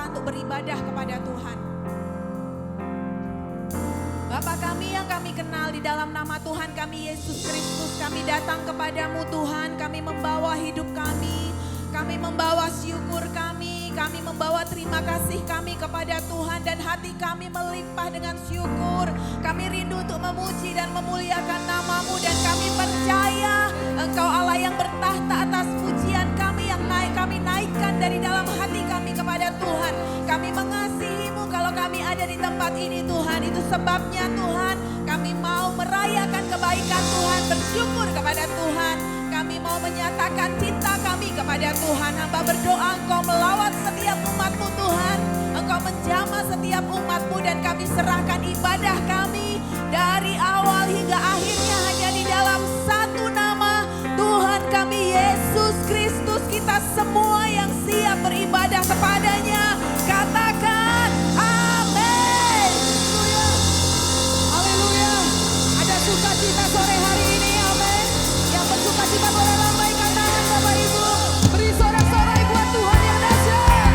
kita untuk beribadah kepada Tuhan. Bapa kami yang kami kenal, di dalam nama Tuhan kami Yesus Kristus, kami datang kepadamu Tuhan, kami membawa hidup kami membawa syukur kami membawa terima kasih kami kepada Tuhan, dan hati kami melimpah dengan syukur. Kami rindu untuk memuji dan memuliakan nama-Mu, dan kami percaya Engkau Allah yang bertahta atas pujian kami yang kami naikkan dari dalam hati kami kepada Tuhan. Kami mengasihi-Mu kalau kami ada di tempat ini Tuhan. Itu sebabnya Tuhan kami mau merayakan kebaikan Tuhan, bersyukur kepada Tuhan. Kami mau menyatakan cinta kami kepada Tuhan. Hamba berdoa Engkau melawat setiap umat-Mu Tuhan. Engkau menjamah setiap umat-Mu, dan kami serahkan ibadah kami dari awal hingga akhirnya hanya di dalam satu nama Tuhan kami Yesus Kristus. Kita semua yang siap beribadah kepadanya katakan amin. Haleluya. Ada sukacita sore hari ini, amin. Yang bersukacita boleh lambaikan tangan Bapak Ibu. Beri sorak-sorai buat Tuhan yang dahsyat.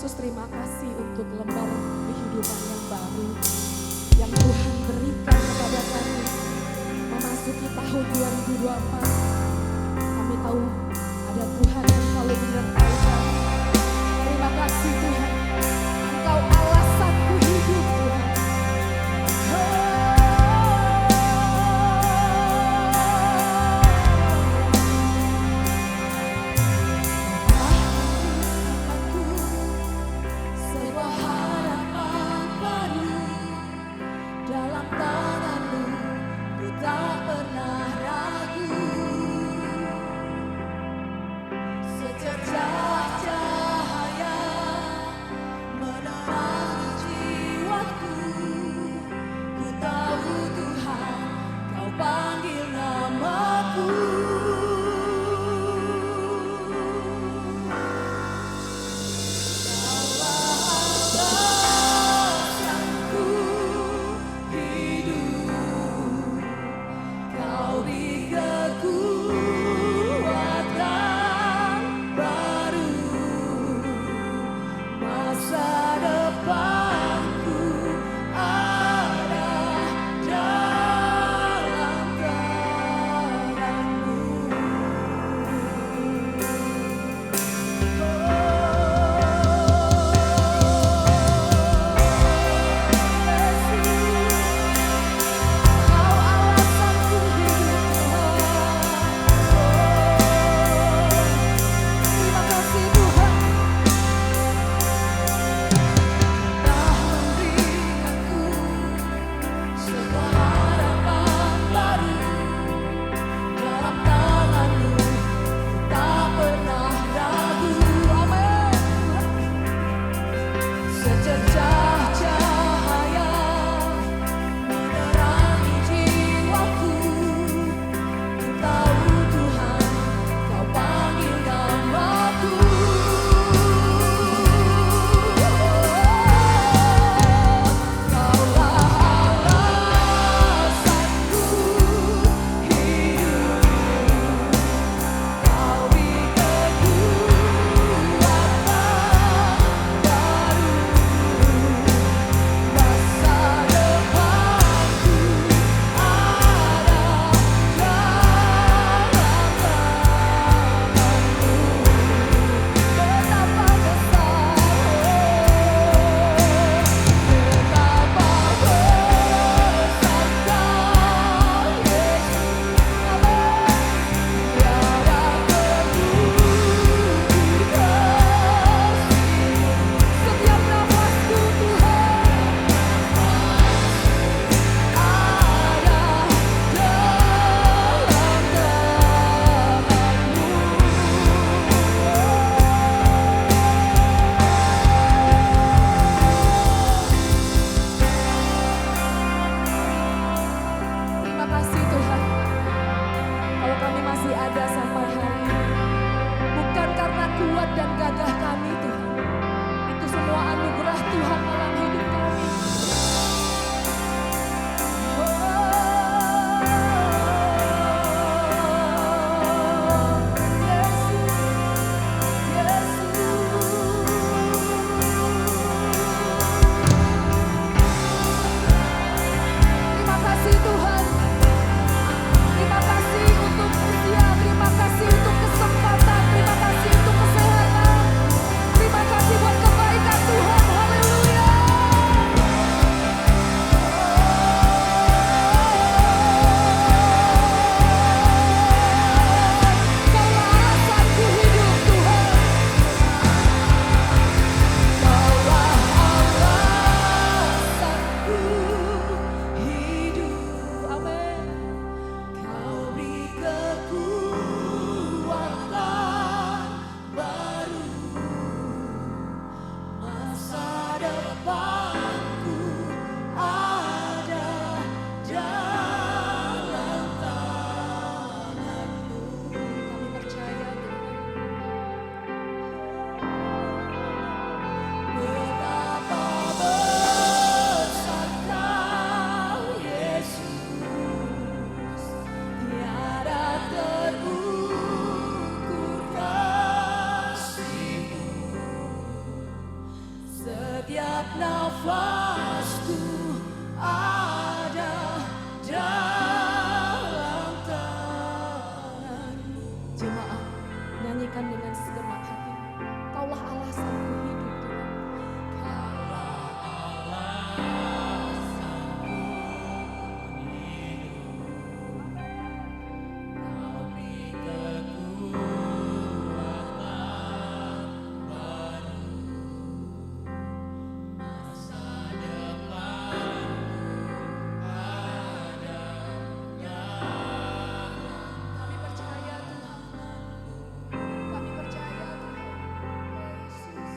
Yesus, terima kasih untuk lembar kehidupan yang baru yang Tuhan berikan kepada kami memasuki tahun 2024. Kami tahu ada Tuhan yang selalu menyertai kami. Terima kasih Tuhan, Engkau alasanku hidup Tuhan. Sebuah harapan baru dalam tangan-Mu, ku tak pernah ragu. nafasku ada dalam tangan-Mu. Jemaat, nyanyikan dengan segenap hati. Kaulah alasanku hidup, Tuhan. Kami percaya Tuhan. Kami percaya Tuhan. Yesus.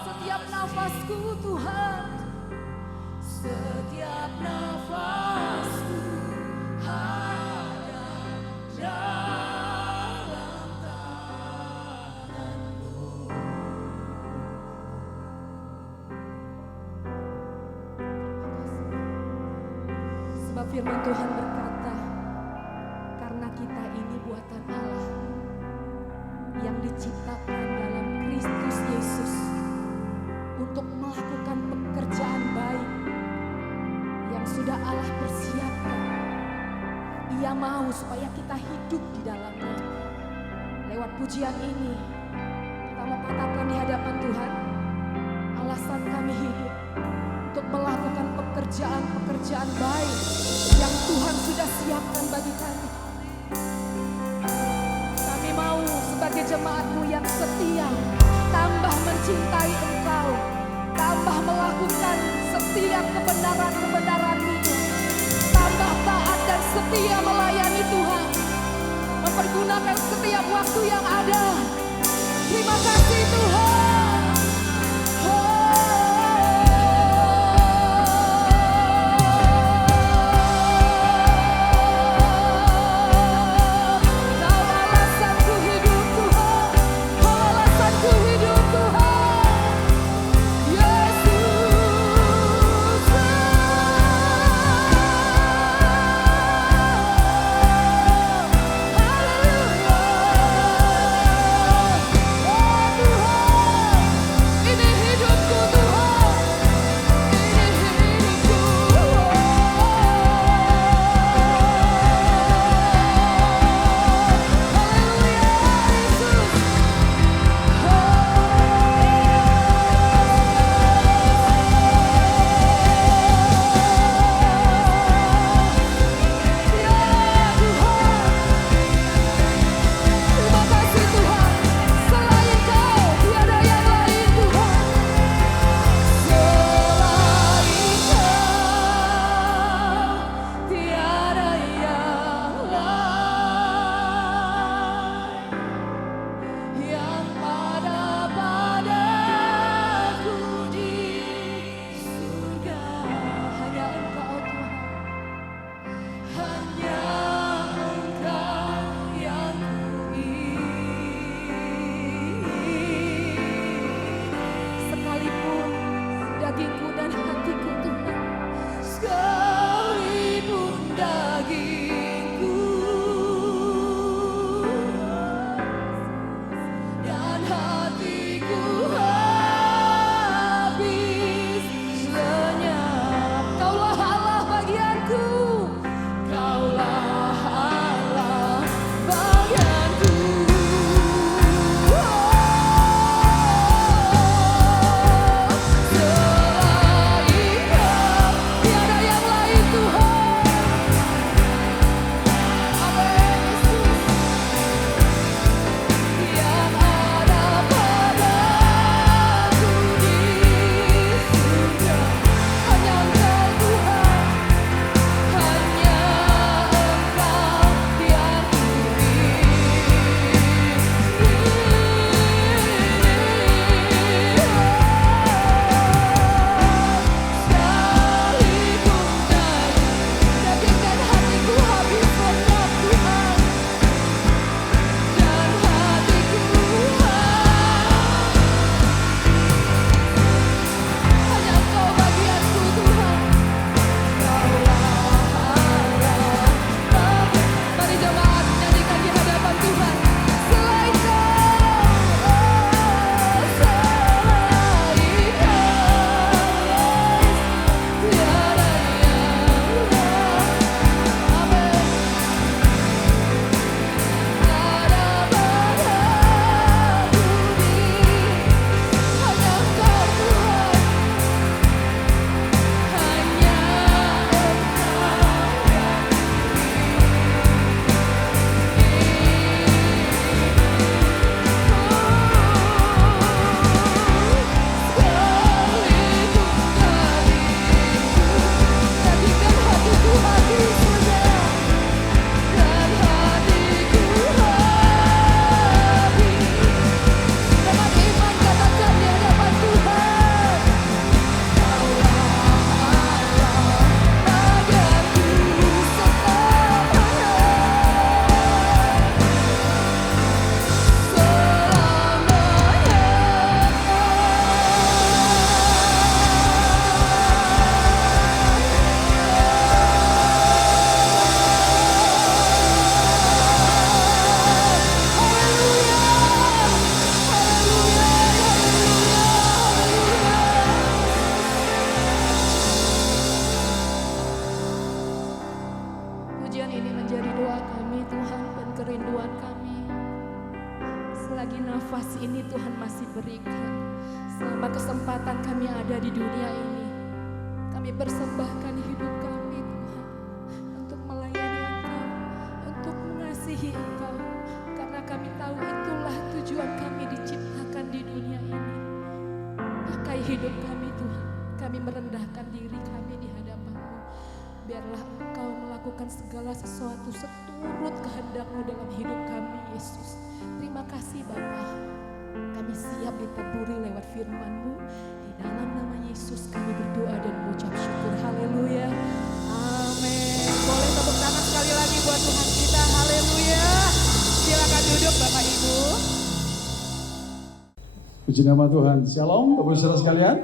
Setiap nafasku Tuhan, setiap nafasku ada dalam tangan-Mu. Sebab firman Tuhan berkata, karena kita ini buatan Allah yang diciptakan dalam Kristus Yesus untuk melakukan pekerjaan baik yang sudah Allah persiapkan. Ia mau supaya kita hidup di dalamnya. Lewat pujian ini, kita mau katakan di hadapan Tuhan, alasan kami hidup untuk melakukan pekerjaan-pekerjaan baik yang Tuhan sudah siapkan bagi kami. Kami mau sebagai jemaat-Mu yang setia, tambah mencintai Engkau, tambah melakukan setiap kebenaran-kebenaran-Mu, tambah taat dan setia melayani Tuhan, mempergunakan setiap waktu yang ada. Terima kasih Tuhan. Kau alasanku hidup Tuhan, Kau alasanku hidup Tuhan. Yesus. Haleluya. kasih ini Tuhan masih berikan. Selama kesempatan kami ada di dunia ini, kami persembahkan hidup kami Tuhan, untuk melayani Engkau, untuk mengasihi Engkau. Karena kami tahu itulah tujuan kami diciptakan di dunia ini. Pakai hidup kami Tuhan, kami merendahkan diri kami di hadapan-Mu. Biarlah Engkau melakukan segala sesuatu seturut kehendak-Mu dalam hidup kami Yesus. Terima kasih Bapa. Kami siap ditaburi lewat firman-Mu. Di dalam nama Yesus kami berdoa dan mengucap syukur. Haleluya. Amin. Boleh tepuk tangan sekali lagi buat Tuhan kita. Haleluya. Silakan duduk Bapak Ibu. Puji nama Tuhan. Shalom, Bapak Saudara sekalian.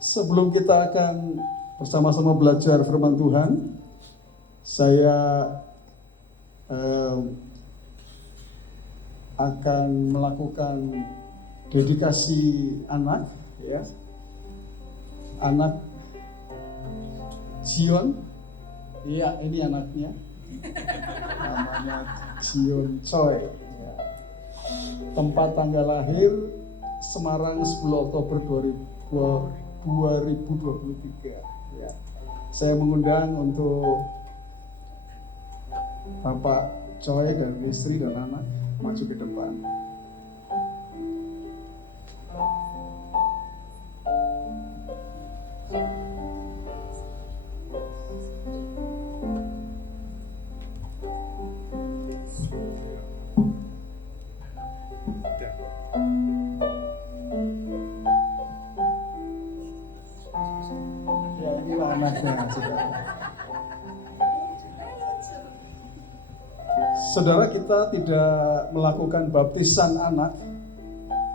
Sebelum kita akan bersama-sama belajar firman Tuhan, saya akan melakukan dedikasi anak, ya. Anak Zion. Iya, ini anaknya. Namanya Zion Choi. Ya. Tempat tanggal lahir Semarang 10 Oktober 2023. Ya. Saya mengundang untuk Bapak Choi dan istri dan anak maju ke depan. Ya, inilah anaknya, saudara. Saudara, kita tidak melakukan baptisan anak,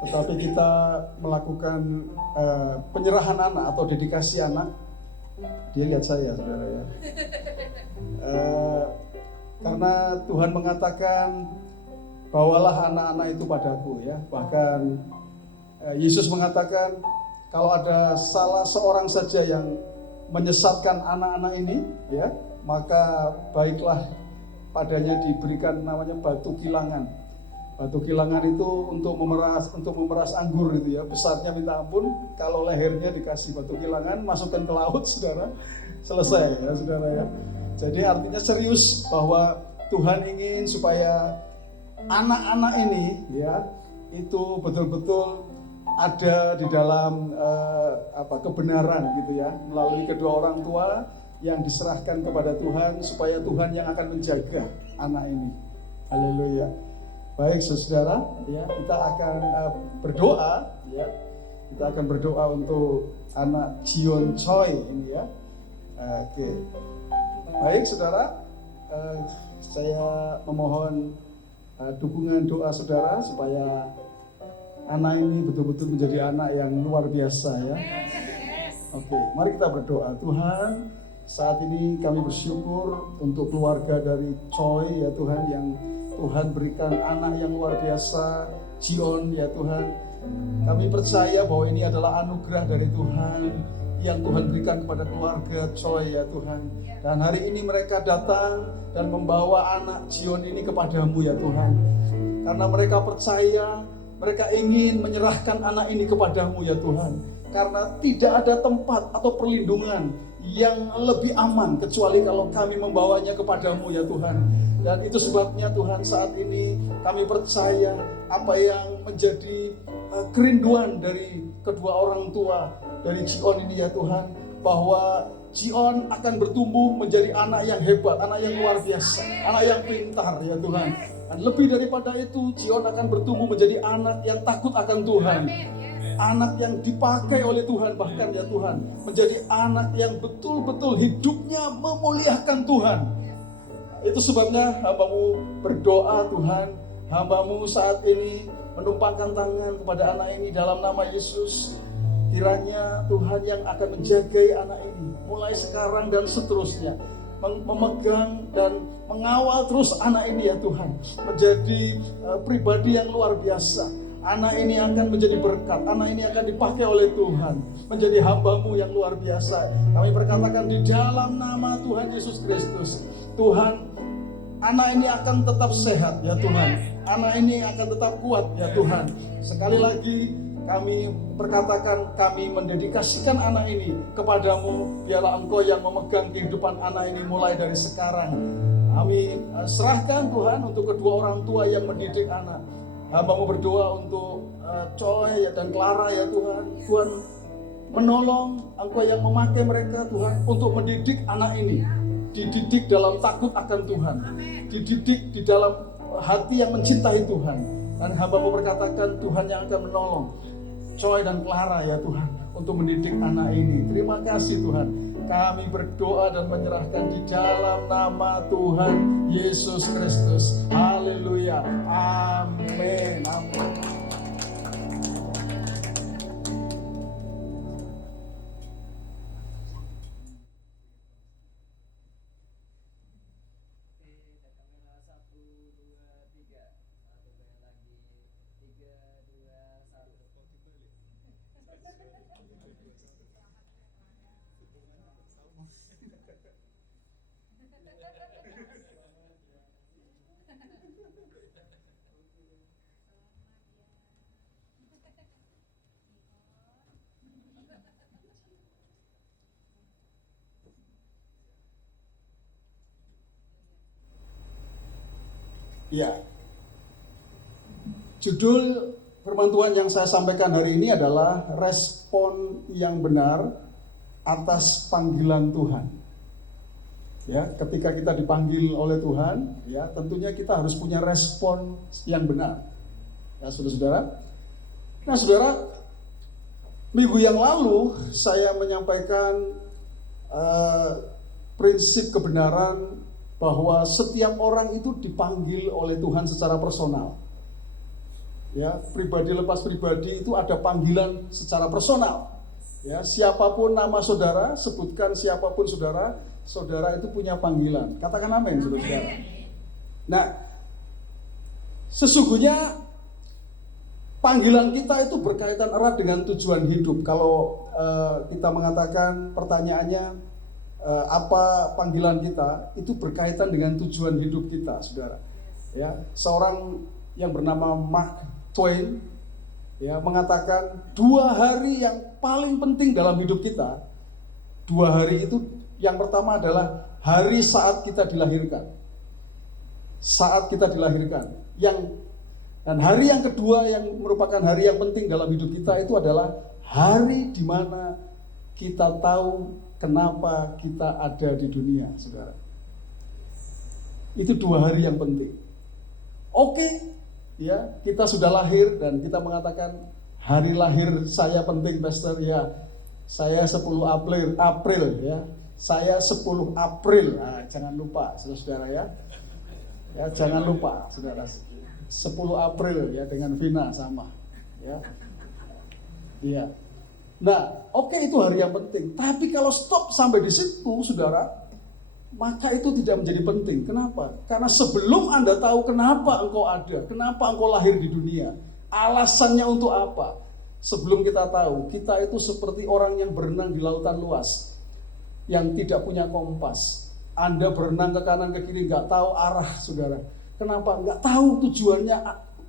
tetapi kita melakukan penyerahan anak atau dedikasi anak. Dia lihat saya, saudara, ya. Karena Tuhan mengatakan, bawalah anak-anak itu padaku, ya. Bahkan Yesus mengatakan, kalau ada salah seorang saja yang menyesatkan anak-anak ini, ya, maka baiklah padanya diberikan namanya batu kilangan. Batu kilangan itu untuk memeras anggur gitu, ya. Besarnya minta ampun. Kalau lehernya dikasih batu kilangan, masukkan ke laut, saudara, selesai, ya, saudara, ya. Jadi artinya serius bahwa Tuhan ingin supaya anak-anak ini, ya, itu betul-betul ada di dalam kebenaran gitu, ya, melalui kedua orang tua yang diserahkan kepada Tuhan, supaya Tuhan yang akan menjaga anak ini. Haleluya. Baik saudara, ya, kita akan berdoa, ya. Kita akan berdoa untuk anak Zion Choi ini, ya. Oke. Baik saudara, saya memohon dukungan doa saudara supaya anak ini betul-betul menjadi anak yang luar biasa, ya. Oke, mari kita berdoa. Tuhan, saat ini kami bersyukur untuk keluarga dari Choi, ya Tuhan, yang Tuhan berikan anak yang luar biasa, Zion, ya Tuhan. Kami percaya bahwa ini adalah anugerah dari Tuhan yang Tuhan berikan kepada keluarga Choi, ya Tuhan. Dan hari ini mereka datang dan membawa anak Zion ini kepadamu, ya Tuhan. Karena mereka percaya, mereka ingin menyerahkan anak ini kepadamu, ya Tuhan. Karena tidak ada tempat atau perlindungan yang lebih aman kecuali kalau kami membawanya kepadamu, ya Tuhan. Dan itu sebabnya Tuhan, saat ini kami percaya apa yang menjadi kerinduan dari kedua orang tua dari Zion ini, ya Tuhan, bahwa Zion akan bertumbuh menjadi anak yang hebat, anak yang luar biasa, anak yang pintar, ya Tuhan. Dan lebih daripada itu, Zion akan bertumbuh menjadi anak yang takut akan Tuhan, anak yang dipakai oleh Tuhan, bahkan, ya Tuhan, menjadi anak yang betul-betul hidupnya memuliakan Tuhan. Itu sebabnya hamba-Mu berdoa, Tuhan. Hamba-Mu saat ini menumpangkan tangan kepada anak ini dalam nama Yesus. Kiranya Tuhan yang akan menjaga anak ini mulai sekarang dan seterusnya, memegang dan mengawal terus anak ini, ya Tuhan, menjadi pribadi yang luar biasa. Anak ini akan menjadi berkat, anak ini akan dipakai oleh Tuhan, menjadi hamba-Mu yang luar biasa. Kami berkatakan di dalam nama Tuhan Yesus Kristus, Tuhan, anak ini akan tetap sehat ya Tuhan. Anak ini akan tetap kuat ya Tuhan. Sekali lagi kami berkatakan, kami mendedikasikan anak ini kepadamu. Biarlah Engkau yang memegang kehidupan anak ini mulai dari sekarang. Kami serahkan Tuhan untuk kedua orang tua yang mendidik anak. Hamba-Mu berdoa untuk Choi dan Clara ya Tuhan. Tuhan menolong, Engkau yang memakai mereka Tuhan untuk mendidik anak ini. Dididik dalam takut akan Tuhan. Dididik di dalam hati yang mencintai Tuhan. Dan hamba-Mu berkatakan Tuhan yang akan menolong Choi dan Clara ya Tuhan untuk mendidik anak ini. Terima kasih Tuhan. Kami berdoa dan menyerahkan di dalam nama Tuhan Yesus Kristus. Haleluya. Amin. Amin. Ya, judul firman Tuhan yang saya sampaikan hari ini adalah respon yang benar atas panggilan Tuhan. Ya, ketika kita dipanggil oleh Tuhan, ya tentunya kita harus punya respon yang benar. Ya, saudara-saudara. Nah, saudara, minggu yang lalu saya menyampaikan prinsip kebenaran bahwa setiap orang itu dipanggil oleh Tuhan secara personal. Ya, pribadi lepas pribadi itu ada panggilan secara personal. Ya, siapapun nama saudara, sebutkan siapapun saudara, saudara itu punya panggilan. Katakan amin, saudara-saudara. Nah, sesungguhnya panggilan kita itu berkaitan erat dengan tujuan hidup. Kalau kita mengatakan pertanyaannya apa panggilan kita, itu berkaitan dengan tujuan hidup kita, saudara. Ya, seorang yang bernama Mark Twain ya mengatakan 2 hari yang paling penting dalam hidup kita. 2 hari itu, yang pertama adalah hari saat kita dilahirkan. Saat kita dilahirkan. Dan hari yang kedua yang merupakan hari yang penting dalam hidup kita itu adalah hari di mana kita tahu kenapa kita ada di dunia, saudara. Itu 2 hari yang penting. Oke, ya kita sudah lahir dan kita mengatakan hari lahir saya penting, Pastor. Ya, saya 10 April ya. Saya 10 April. Nah, jangan lupa, saudara-saudara ya. Ya, jangan lupa, saudara. 10 April ya dengan Vina sama. Ya. Iya. Nah, oke, itu hari yang penting. Tapi kalau stop sampai di situ, saudara, maka itu tidak menjadi penting. Kenapa? Karena sebelum Anda tahu kenapa engkau ada, kenapa engkau lahir di dunia, alasannya untuk apa, sebelum kita tahu, kita itu seperti orang yang berenang di lautan luas, yang tidak punya kompas. Anda berenang ke kanan ke kiri, nggak tahu arah, saudara. Kenapa? Nggak tahu tujuannya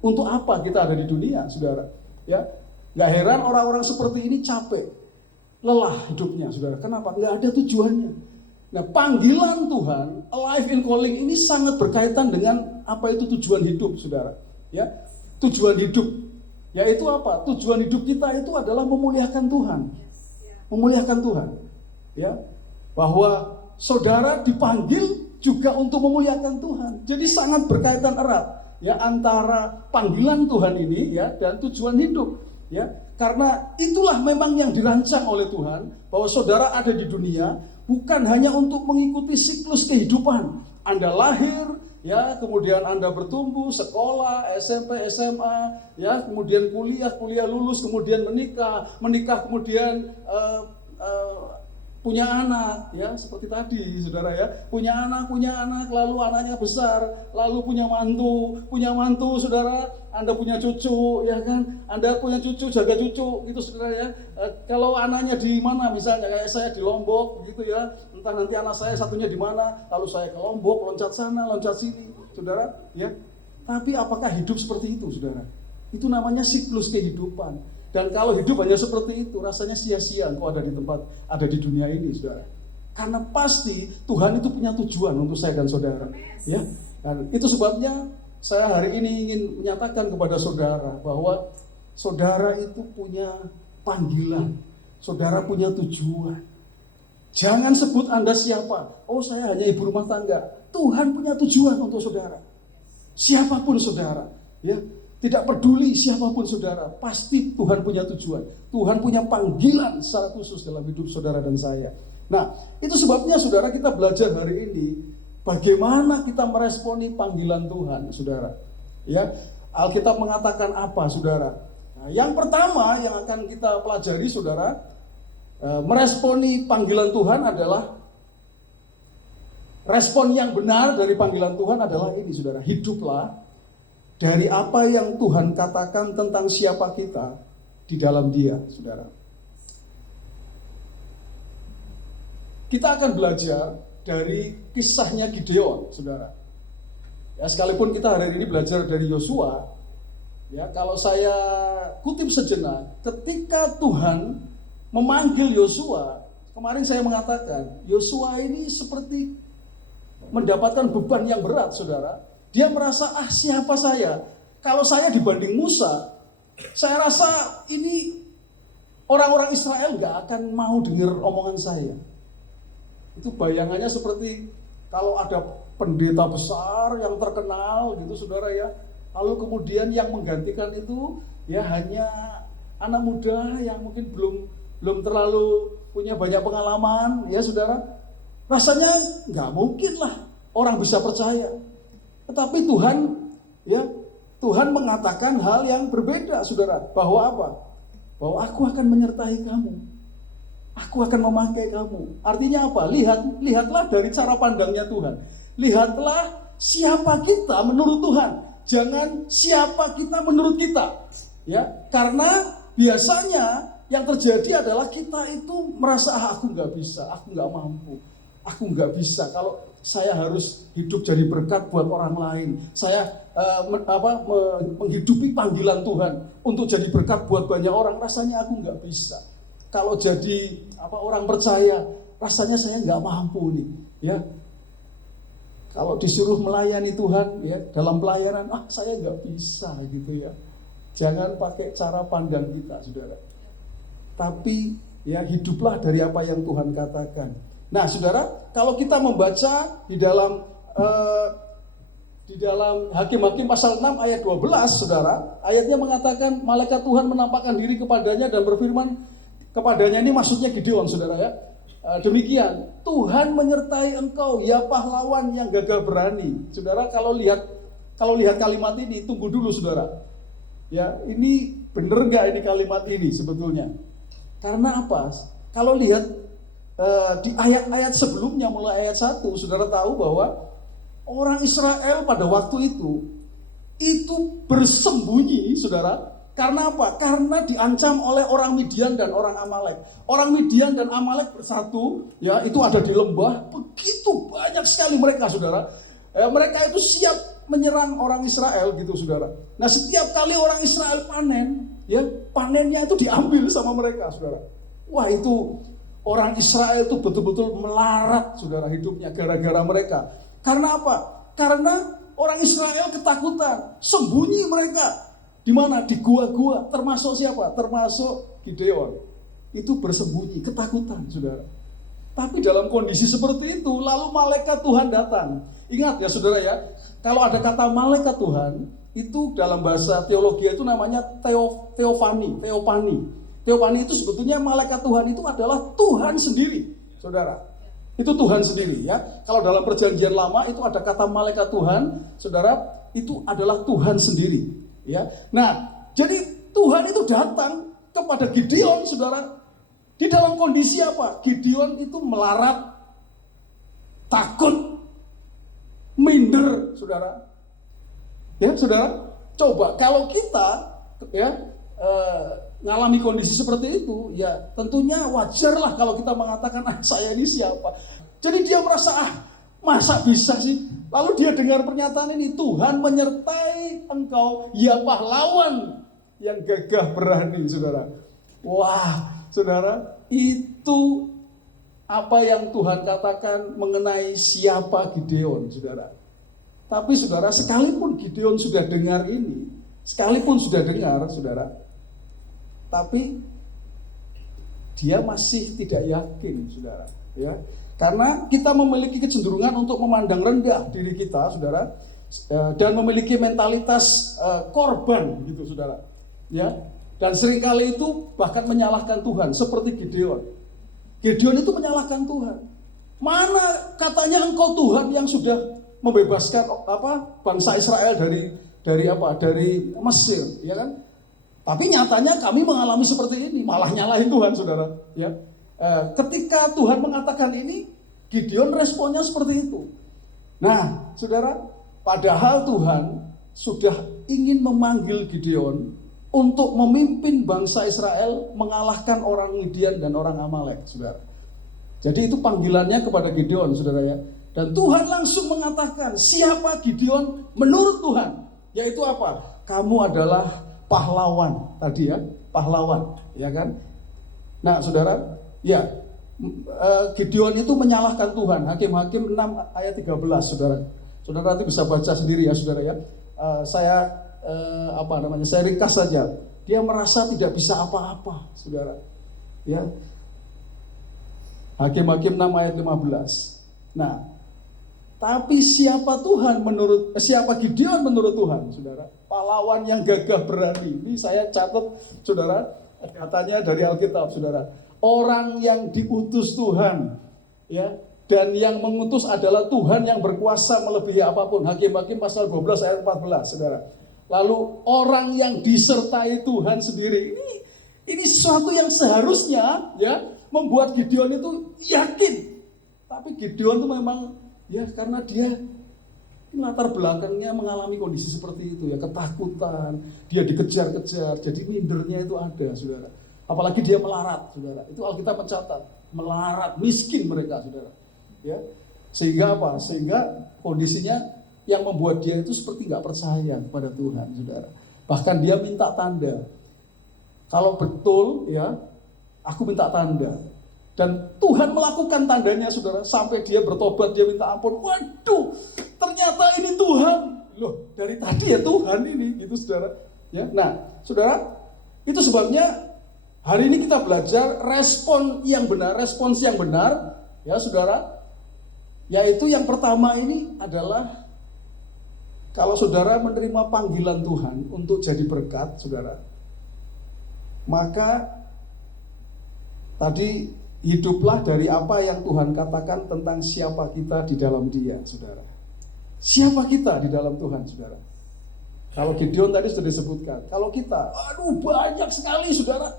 untuk apa kita ada di dunia, saudara. Ya. Gak heran orang-orang seperti ini capek, lelah hidupnya, saudara. Kenapa? Gak ada tujuannya. Nah, panggilan Tuhan, alive in calling ini sangat berkaitan dengan apa itu tujuan hidup, saudara. Ya, tujuan hidup, yaitu apa? Tujuan hidup kita itu adalah memuliakan Tuhan, memuliakan Tuhan. Ya, bahwa saudara dipanggil juga untuk memuliakan Tuhan. Jadi sangat berkaitan erat, ya, antara panggilan Tuhan ini, ya, dan tujuan hidup. Ya, karena itulah memang yang dirancang oleh Tuhan, bahwa saudara ada di dunia bukan hanya untuk mengikuti siklus kehidupan. Anda lahir, ya, kemudian Anda bertumbuh, sekolah, SMP, SMA, ya, kemudian kuliah lulus, kemudian menikah kemudian punya anak, ya seperti tadi, saudara ya, punya anak, lalu anaknya besar, lalu punya mantu, saudara, Anda punya cucu, ya kan, Anda punya cucu, jaga cucu, gitu saudara ya. Kalau anaknya di mana, misalnya kayak saya di Lombok, gitu ya, entah nanti anak saya satunya di mana, lalu saya ke Lombok, loncat sana, loncat sini, saudara, ya. Tapi apakah hidup seperti itu, saudara? Itu namanya siklus kehidupan. Dan kalau hidup hanya seperti itu, rasanya sia-sia engkau ada di dunia ini, saudara. Karena pasti Tuhan itu punya tujuan untuk saya dan saudara. Ya, dan itu sebabnya saya hari ini ingin menyatakan kepada saudara bahwa saudara itu punya panggilan, saudara punya tujuan. Jangan sebut Anda siapa. Oh, saya hanya ibu rumah tangga. Tuhan punya tujuan untuk saudara. Siapapun saudara, ya. Tidak peduli siapapun saudara, pasti Tuhan punya tujuan. Tuhan punya panggilan secara khusus dalam hidup saudara dan saya. Nah, itu sebabnya saudara kita belajar hari ini bagaimana kita meresponi panggilan Tuhan, saudara. Ya, Alkitab mengatakan apa, saudara? Nah, yang pertama yang akan kita pelajari, saudara, meresponi panggilan Tuhan adalah respon yang benar dari panggilan Tuhan adalah ini, saudara. Hiduplah dari apa yang Tuhan katakan tentang siapa kita di dalam Dia, saudara. Kita akan belajar dari kisahnya Gideon, saudara. Ya, sekalipun kita hari ini belajar dari Yosua, ya, kalau saya kutip sejenak, ketika Tuhan memanggil Yosua, kemarin saya mengatakan, Yosua ini seperti mendapatkan beban yang berat, saudara. Dia merasa, siapa saya? Kalau saya dibanding Musa, saya rasa ini orang-orang Israel gak akan mau dengar omongan saya. Itu bayangannya seperti kalau ada pendeta besar yang terkenal gitu, saudara ya. Lalu kemudian yang menggantikan itu ya hanya anak muda yang mungkin belum terlalu punya banyak pengalaman, ya saudara. Rasanya gak mungkin lah orang bisa percaya. Tetapi Tuhan mengatakan hal yang berbeda, saudara. Bahwa apa? Bahwa aku akan menyertai kamu. Aku akan memakai kamu. Artinya apa? Lihatlah dari cara pandangnya Tuhan. Lihatlah siapa kita menurut Tuhan. Jangan siapa kita menurut kita. Ya, karena biasanya yang terjadi adalah kita itu merasa aku nggak bisa, aku nggak mampu, aku nggak bisa. Kalau saya harus hidup jadi berkat buat orang lain. Saya menghidupi panggilan Tuhan untuk jadi berkat buat banyak orang. Rasanya aku nggak bisa. Kalau jadi orang percaya, rasanya saya nggak mampu nih. Ya, kalau disuruh melayani Tuhan, ya dalam pelayanan, saya nggak bisa gitu ya. Jangan pakai cara pandang kita, saudara. Tapi ya hiduplah dari apa yang Tuhan katakan. Nah, saudara, kalau kita membaca di dalam Hakim-Hakim pasal 6 ayat 12, saudara, ayatnya mengatakan malaikat Tuhan menampakkan diri kepadanya dan berfirman kepadanya, ini maksudnya Gideon, saudara ya. Demikian, Tuhan menyertai engkau, ya pahlawan yang gagah berani. Saudara, kalau lihat kalimat ini, tunggu dulu, saudara. Ya, ini bener nggak ini kalimat ini sebetulnya? Karena apa? Kalau lihat di ayat-ayat sebelumnya, mulai ayat 1, saudara tahu bahwa orang Israel pada waktu itu bersembunyi, saudara. Karena apa? Karena diancam oleh orang Midian dan orang Amalek. Orang Midian dan Amalek bersatu, ya itu ada di lembah. Begitu banyak sekali mereka, saudara. Mereka itu siap menyerang orang Israel gitu, saudara. Nah, setiap kali orang Israel panen, ya panennya itu diambil sama mereka, saudara. Wah, itu orang Israel itu betul-betul melarat, saudara, hidupnya gara-gara mereka. Karena apa? Karena orang Israel ketakutan, sembunyi mereka. Di mana? Di gua-gua. Termasuk siapa? Termasuk Gideon. Itu bersembunyi, ketakutan, saudara. Tapi dalam kondisi seperti itu, lalu malaikat Tuhan datang. Ingat ya, saudara ya, kalau ada kata malaikat Tuhan, itu dalam bahasa teologi itu namanya teofani. Teofani itu sebetulnya malaikat Tuhan itu adalah Tuhan sendiri, saudara. Itu Tuhan sendiri ya. Kalau dalam perjanjian lama itu ada kata malaikat Tuhan, saudara, itu adalah Tuhan sendiri, ya. Nah, jadi Tuhan itu datang kepada Gideon, saudara. Di dalam kondisi apa? Gideon itu melarat, takut, minder, saudara. Ya, saudara, coba kalau kita ngalami kondisi seperti itu, ya tentunya wajarlah kalau kita mengatakan, saya ini siapa? Jadi dia merasa, masa bisa sih? Lalu dia dengar pernyataan ini, Tuhan menyertai engkau, ya pahlawan yang gagah berani, saudara. Wah, saudara, itu apa yang Tuhan katakan mengenai siapa Gideon, saudara. Tapi saudara, sekalipun Gideon sudah dengar ini, saudara, tapi dia masih tidak yakin, saudara. Ya, karena kita memiliki kecenderungan untuk memandang rendah diri kita, saudara, dan memiliki mentalitas korban, gitu, saudara. Ya, dan seringkali itu bahkan menyalahkan Tuhan, seperti Gideon. Gideon itu menyalahkan Tuhan. Mana katanya engkau Tuhan yang sudah membebaskan bangsa Israel dari Mesir, ya kan? Tapi nyatanya kami mengalami seperti ini, malah nyalahin Tuhan, saudara. Ya, ketika Tuhan mengatakan ini, Gideon responnya seperti itu. Nah, saudara, padahal Tuhan sudah ingin memanggil Gideon untuk memimpin bangsa Israel mengalahkan orang Midian dan orang Amalek, saudara. Jadi itu panggilannya kepada Gideon, saudara, ya. Dan Tuhan langsung mengatakan, siapa Gideon menurut Tuhan? Yaitu apa? Kamu adalah pahlawan, tadi ya, pahlawan, ya kan? Nah, saudara, ya, Gideon itu menyalahkan Tuhan. Hakim-Hakim 6 ayat 13, saudara. Saudara nanti bisa baca sendiri ya, saudara, ya. Saya ringkas saja. Dia merasa tidak bisa apa-apa, saudara. Ya. Hakim-Hakim 6 ayat 15. Nah, tapi siapa Gideon menurut Tuhan, saudara? Pahlawan yang gagah berani. Ini saya catat, saudara, katanya dari Alkitab, saudara. Orang yang diutus Tuhan, ya, dan yang mengutus adalah Tuhan yang berkuasa melebihi apapun. Hakim-Hakim pasal 12 ayat 14, saudara. Lalu orang yang disertai Tuhan sendiri. Ini sesuatu yang seharusnya, ya, membuat Gideon itu yakin. Tapi Gideon itu memang, ya, karena dia latar belakangnya mengalami kondisi seperti itu, ya, ketakutan, dia dikejar-kejar, jadi mindernya itu ada, saudara. Apalagi dia melarat, saudara. Itu Alkitab mencatat, melarat, miskin mereka, saudara. Ya, sehingga apa? Sehingga kondisinya yang membuat dia itu seperti nggak percaya kepada Tuhan, saudara. Bahkan dia minta tanda. Kalau betul, ya, aku minta tanda. Dan Tuhan melakukan tandanya, saudara, sampai dia bertobat, dia minta ampun. Waduh, ternyata ini Tuhan. Loh, dari tadi ya Tuhan ini, gitu, saudara. Ya, nah, saudara, itu sebabnya hari ini kita belajar respons yang benar, ya, saudara. Yaitu yang pertama ini adalah kalau saudara menerima panggilan Tuhan untuk jadi berkat, saudara, maka tadi hiduplah dari apa yang Tuhan katakan tentang siapa kita di dalam Dia, saudara. Siapa kita di dalam Tuhan, saudara? Kalau Gideon tadi sudah disebutkan. Kalau kita, banyak sekali, saudara.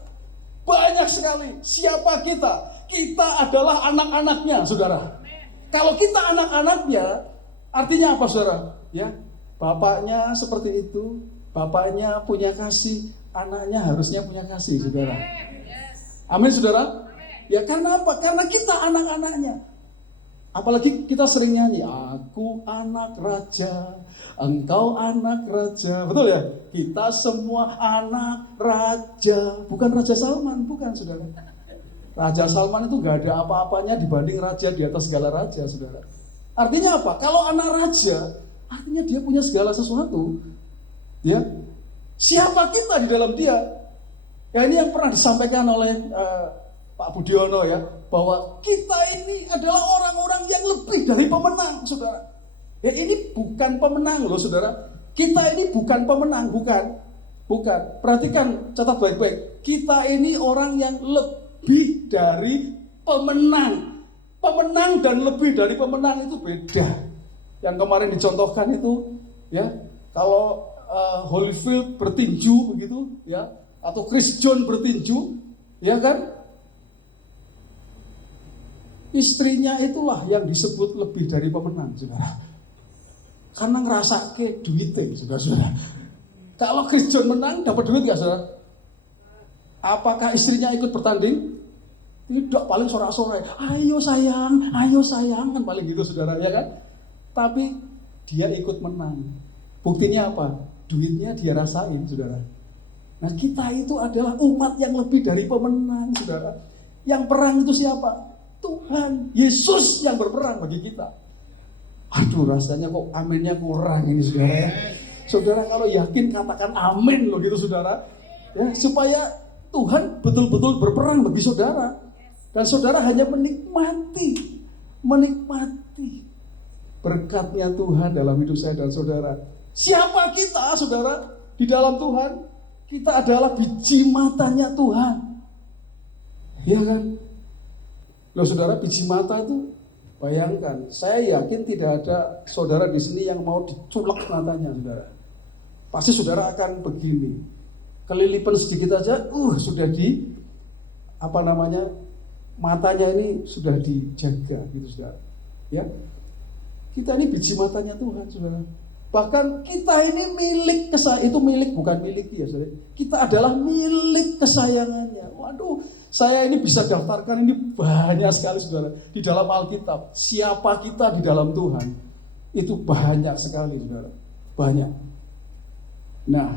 Banyak sekali. Siapa kita? Kita adalah anak-anaknya, saudara. Kalau kita anak-anaknya, artinya apa, saudara? Ya, bapaknya seperti itu, bapaknya punya kasih, anaknya harusnya punya kasih, saudara. Amin, saudara. Ya, karena apa? Karena kita anak-anaknya. Apalagi kita sering nyanyi, aku anak raja, engkau anak raja. Betul ya? Kita semua anak raja. Bukan Raja Salman, bukan, saudara. Raja Salman itu gak ada apa-apanya dibanding raja di atas segala raja, saudara. Artinya apa? Kalau anak raja, artinya dia punya segala sesuatu. Ya, siapa kita di dalam Dia? Ya, ini yang pernah disampaikan oleh Pak Budiono, ya, bahwa kita ini adalah orang-orang yang lebih dari pemenang, saudara. Ya, ini bukan pemenang loh, saudara. Kita ini bukan pemenang, bukan. Perhatikan, catat baik-baik. Kita ini orang yang lebih dari pemenang. Pemenang dan lebih dari pemenang itu beda. Yang kemarin dicontohkan itu, ya, kalau Holyfield bertinju begitu, ya, atau Chris John bertinju, ya kan? istrinya itulah yang disebut lebih dari pemenang, saudara. Karena ngerasa ke duitnya, saudara. Kalau Chris John menang, dapat duit nggak, saudara? Apakah istrinya ikut bertanding? Tidak, paling sorak-sorai. Ayo sayang, kan paling gitu, saudara, ya kan? Tapi dia ikut menang. Buktinya apa? Duitnya dia rasain, saudara. Nah, kita itu adalah umat yang lebih dari pemenang, saudara. Yang perang itu siapa? Tuhan, Yesus yang berperang bagi kita. Aduh, rasanya kok aminnya kurang ini, saudara. Saudara kalau yakin katakan amin loh gitu, saudara. Ya, supaya Tuhan betul-betul berperang bagi saudara. Dan saudara hanya menikmati berkatnya Tuhan dalam hidup saya dan saudara. Siapa kita, saudara? Di dalam Tuhan, kita adalah biji matanya Tuhan. Iya kan? Loh, saudara, biji mata itu, bayangkan, saya yakin tidak ada saudara di sini yang mau diculek matanya, saudara. Pasti saudara akan begini, kelilipan sedikit aja, sudah matanya ini sudah dijaga, gitu, saudara. Ya, kita ini biji matanya Tuhan, saudara. Bahkan kita ini itu milik, bukan miliki ya, saudara. Kita adalah milik kesayangannya. Waduh, saya ini bisa daftarkan ini banyak sekali, saudara, di dalam Alkitab. Siapa kita di dalam Tuhan itu banyak sekali, saudara, banyak. Nah,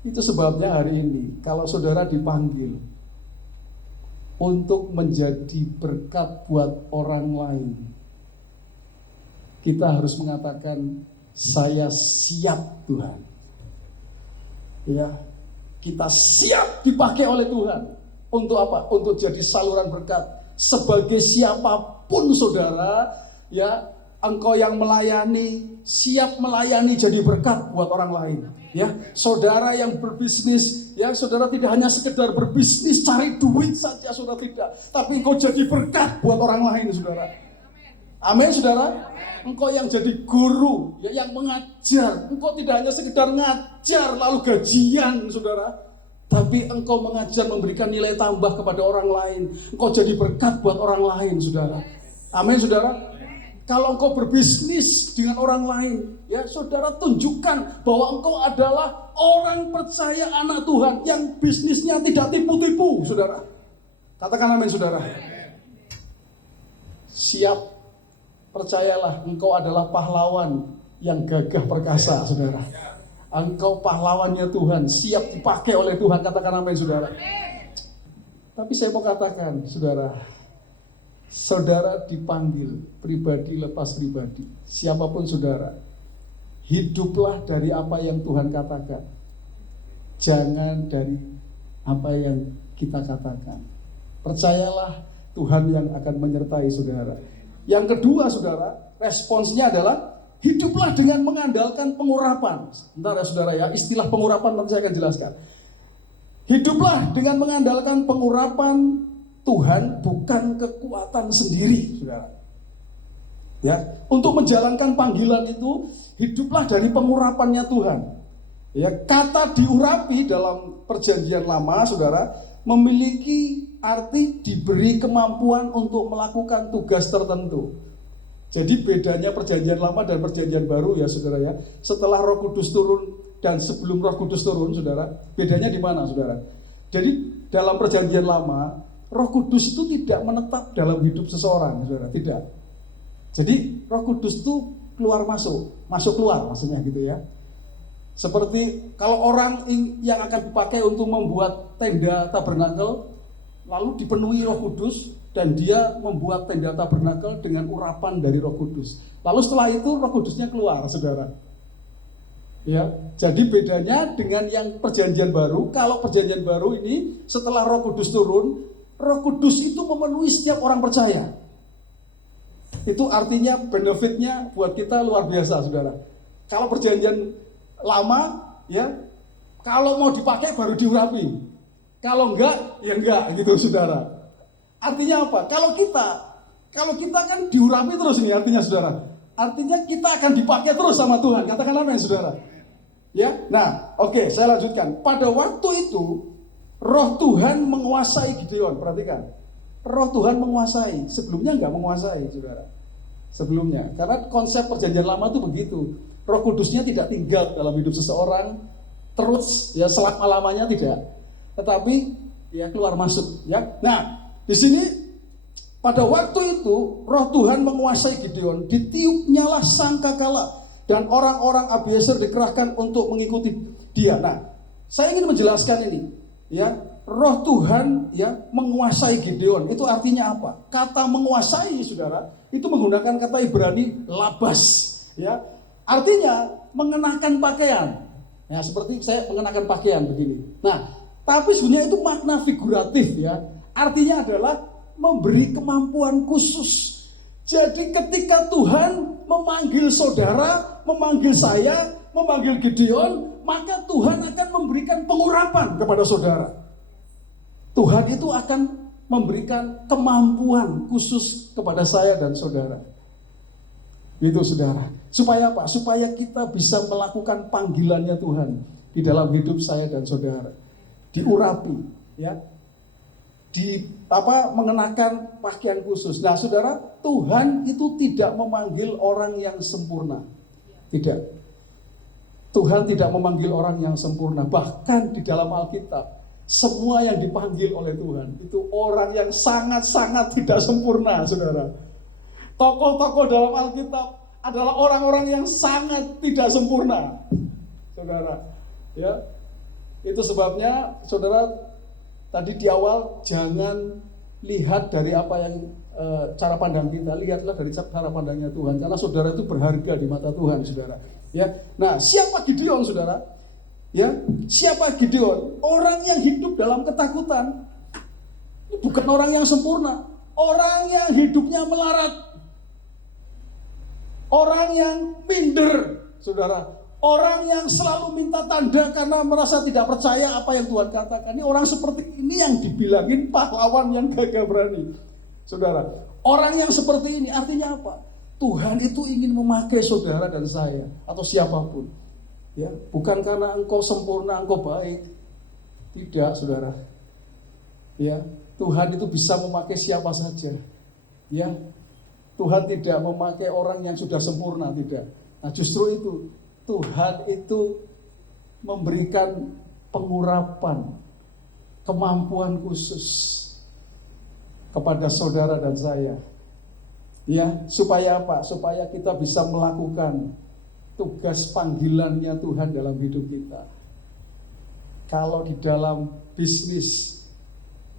itu sebabnya hari ini kalau saudara dipanggil untuk menjadi berkat buat orang lain, kita harus mengatakan, saya siap Tuhan. Ya, kita siap dipakai oleh Tuhan. Untuk apa? Untuk jadi saluran berkat. Sebagai siapapun saudara, ya, engkau yang melayani, siap melayani jadi berkat buat orang lain. Ya, saudara yang berbisnis, ya, saudara tidak hanya sekedar berbisnis cari duit saja, saudara tidak, tapi engkau jadi berkat buat orang lain, saudara. Amin, saudara. Engkau yang jadi guru, ya, yang mengajar. Engkau tidak hanya sekedar ngajar lalu gajian, saudara, tapi engkau mengajar memberikan nilai tambah kepada orang lain. Engkau jadi berkat buat orang lain, saudara. Amin, saudara. Kalau engkau berbisnis dengan orang lain, ya, saudara, tunjukkan bahwa engkau adalah orang percaya anak Tuhan yang bisnisnya tidak tipu-tipu, saudara. Katakan amin, saudara. Siap. Percayalah, engkau adalah pahlawan yang gagah perkasa, saudara. Engkau pahlawannya Tuhan, siap dipakai oleh Tuhan. Katakan amin, saudara. Tapi saya mau katakan, saudara, saudara dipanggil pribadi lepas pribadi. Siapapun saudara, hiduplah dari apa yang Tuhan katakan. Jangan dari apa yang kita katakan. Percayalah, Tuhan yang akan menyertai saudara. Yang kedua, saudara, responsnya adalah hiduplah dengan mengandalkan pengurapan. Bentar ya, saudara, ya, istilah pengurapan nanti saya akan jelaskan. Hiduplah dengan mengandalkan pengurapan Tuhan, bukan kekuatan sendiri, saudara. Ya, untuk menjalankan panggilan itu, hiduplah dari pengurapannya Tuhan. Ya, kata diurapi dalam perjanjian lama, saudara, memiliki arti diberi kemampuan untuk melakukan tugas tertentu. Jadi bedanya perjanjian lama dan perjanjian baru, ya, saudara, ya. Setelah Roh Kudus turun dan sebelum Roh Kudus turun, saudara, bedanya di mana, saudara? Jadi dalam perjanjian lama, Roh Kudus itu tidak menetap dalam hidup seseorang, saudara, tidak. Jadi Roh Kudus itu keluar masuk keluar, maksudnya gitu, ya. Seperti kalau orang yang akan dipakai untuk membuat tenda tabernakel, lalu dipenuhi Roh Kudus, dan dia membuat tenda tabernakel dengan urapan dari Roh Kudus. Lalu setelah itu Roh Kudusnya keluar, saudara. Ya, jadi bedanya dengan yang perjanjian baru, kalau perjanjian baru ini setelah Roh Kudus turun, Roh Kudus itu memenuhi setiap orang percaya. Itu artinya benefitnya buat kita luar biasa, saudara. Kalau perjanjian lama, ya, kalau mau dipakai baru diurapi. Kalau enggak, ya enggak, gitu, saudara. Artinya apa? Kalau kita kan diurapi terus ini, artinya, saudara. Artinya kita akan dipakai terus sama Tuhan. Katakan amin, saudara. Ya, nah, oke, saya lanjutkan. Pada waktu itu, Roh Tuhan menguasai Gideon. Perhatikan. Roh Tuhan menguasai. Sebelumnya nggak menguasai, saudara. Sebelumnya, karena konsep perjanjian lama itu begitu. Roh Kudusnya tidak tinggal dalam hidup seseorang terus ya selama-lamanya, tidak. Tetapi ya keluar masuk ya. Nah, di sini pada waktu itu Roh Tuhan menguasai Gideon, ditiupnyalah sangkakala dan orang-orang Abiezer dikerahkan untuk mengikuti dia. Nah, saya ingin menjelaskan ini ya. Roh Tuhan ya menguasai Gideon. Itu artinya apa? Kata menguasai, saudara, itu menggunakan kata Ibrani labas ya. Artinya mengenakan pakaian. Nah, seperti saya mengenakan pakaian begini. Nah, tapi sebenarnya itu makna figuratif ya. Artinya adalah memberi kemampuan khusus. Jadi ketika Tuhan memanggil saudara, memanggil saya, memanggil Gideon, maka Tuhan akan memberikan pengurapan kepada saudara. Tuhan itu akan memberikan kemampuan khusus kepada saya dan saudara. Itu saudara. Supaya apa? Supaya kita bisa melakukan panggilannya Tuhan di dalam hidup saya dan saudara. Diurapi, ya. Mengenakan pakaian khusus. Nah, saudara, Tuhan itu tidak memanggil orang yang sempurna. Tidak. Tuhan tidak memanggil orang yang sempurna. Bahkan di dalam Alkitab, semua yang dipanggil oleh Tuhan itu orang yang sangat-sangat tidak sempurna, saudara. Tokoh-tokoh dalam Alkitab adalah orang-orang yang sangat tidak sempurna, saudara. Ya, itu sebabnya, saudara, tadi di awal jangan lihat dari apa yang cara pandang kita, lihatlah dari cara pandangnya Tuhan. Karena saudara itu berharga di mata Tuhan, saudara. Ya, nah siapa Gideon, saudara? Ya, siapa Gideon? Orang yang hidup dalam ketakutan. Ini bukan orang yang sempurna, orang yang hidupnya melarat, orang yang minder, saudara, orang yang selalu minta tanda karena merasa tidak percaya apa yang Tuhan katakan. Ini orang seperti ini yang dibilangin pahlawan yang gagah berani, saudara. Orang yang seperti ini artinya apa? Tuhan itu ingin memakai saudara dan saya atau siapapun. Ya, bukan karena engkau sempurna, engkau baik. Tidak, saudara. Ya, Tuhan itu bisa memakai siapa saja. Ya, Tuhan tidak memakai orang yang sudah sempurna, tidak. Nah, justru itu Tuhan itu memberikan pengurapan, kemampuan khusus kepada saudara dan saya. Ya, supaya apa? Supaya kita bisa melakukan tugas panggilannya Tuhan dalam hidup kita. Kalau di dalam bisnis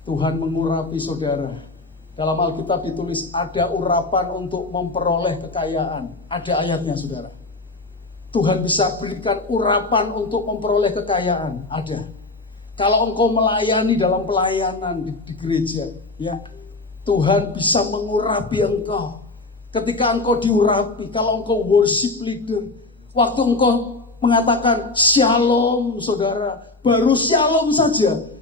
Tuhan mengurapi saudara, dalam Alkitab ditulis ada urapan untuk memperoleh kekayaan. Ada ayatnya, saudara. Tuhan bisa berikan urapan untuk memperoleh kekayaan. Ada. Kalau engkau melayani dalam pelayanan di gereja, ya, Tuhan bisa mengurapi engkau. Ketika engkau diurapi, kalau engkau worship leader, waktu engkau mengatakan shalom, saudara, baru shalom saja,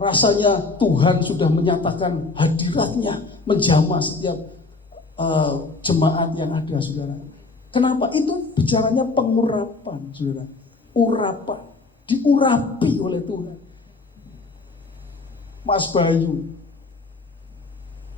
rasanya Tuhan sudah menyatakan hadiratnya menjamah setiap jemaat yang ada, saudara. Kenapa? Itu bicaranya pengurapan, saudara. Urapan, diurapi oleh Tuhan. Mas Bayu,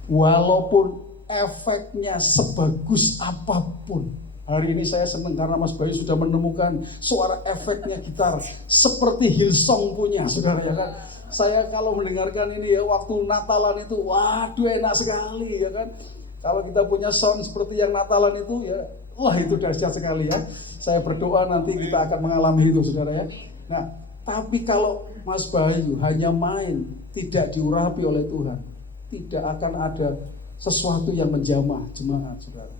walaupun efeknya sebagus apapun, hari ini saya senang karena Mas Bayu sudah menemukan suara efeknya gitar seperti Hillsong punya, saudara, ya kan. Saya kalau mendengarkan ini ya waktu Natalan itu, waduh enak sekali, ya kan. Kalau kita punya sound seperti yang Natalan itu ya, wah itu dahsyat sekali ya. Saya berdoa nanti kita akan mengalami itu, saudara, ya. Nah, tapi kalau Mas Bayu hanya main, tidak diurapi oleh Tuhan, tidak akan ada sesuatu yang menjamah jemaat, saudara.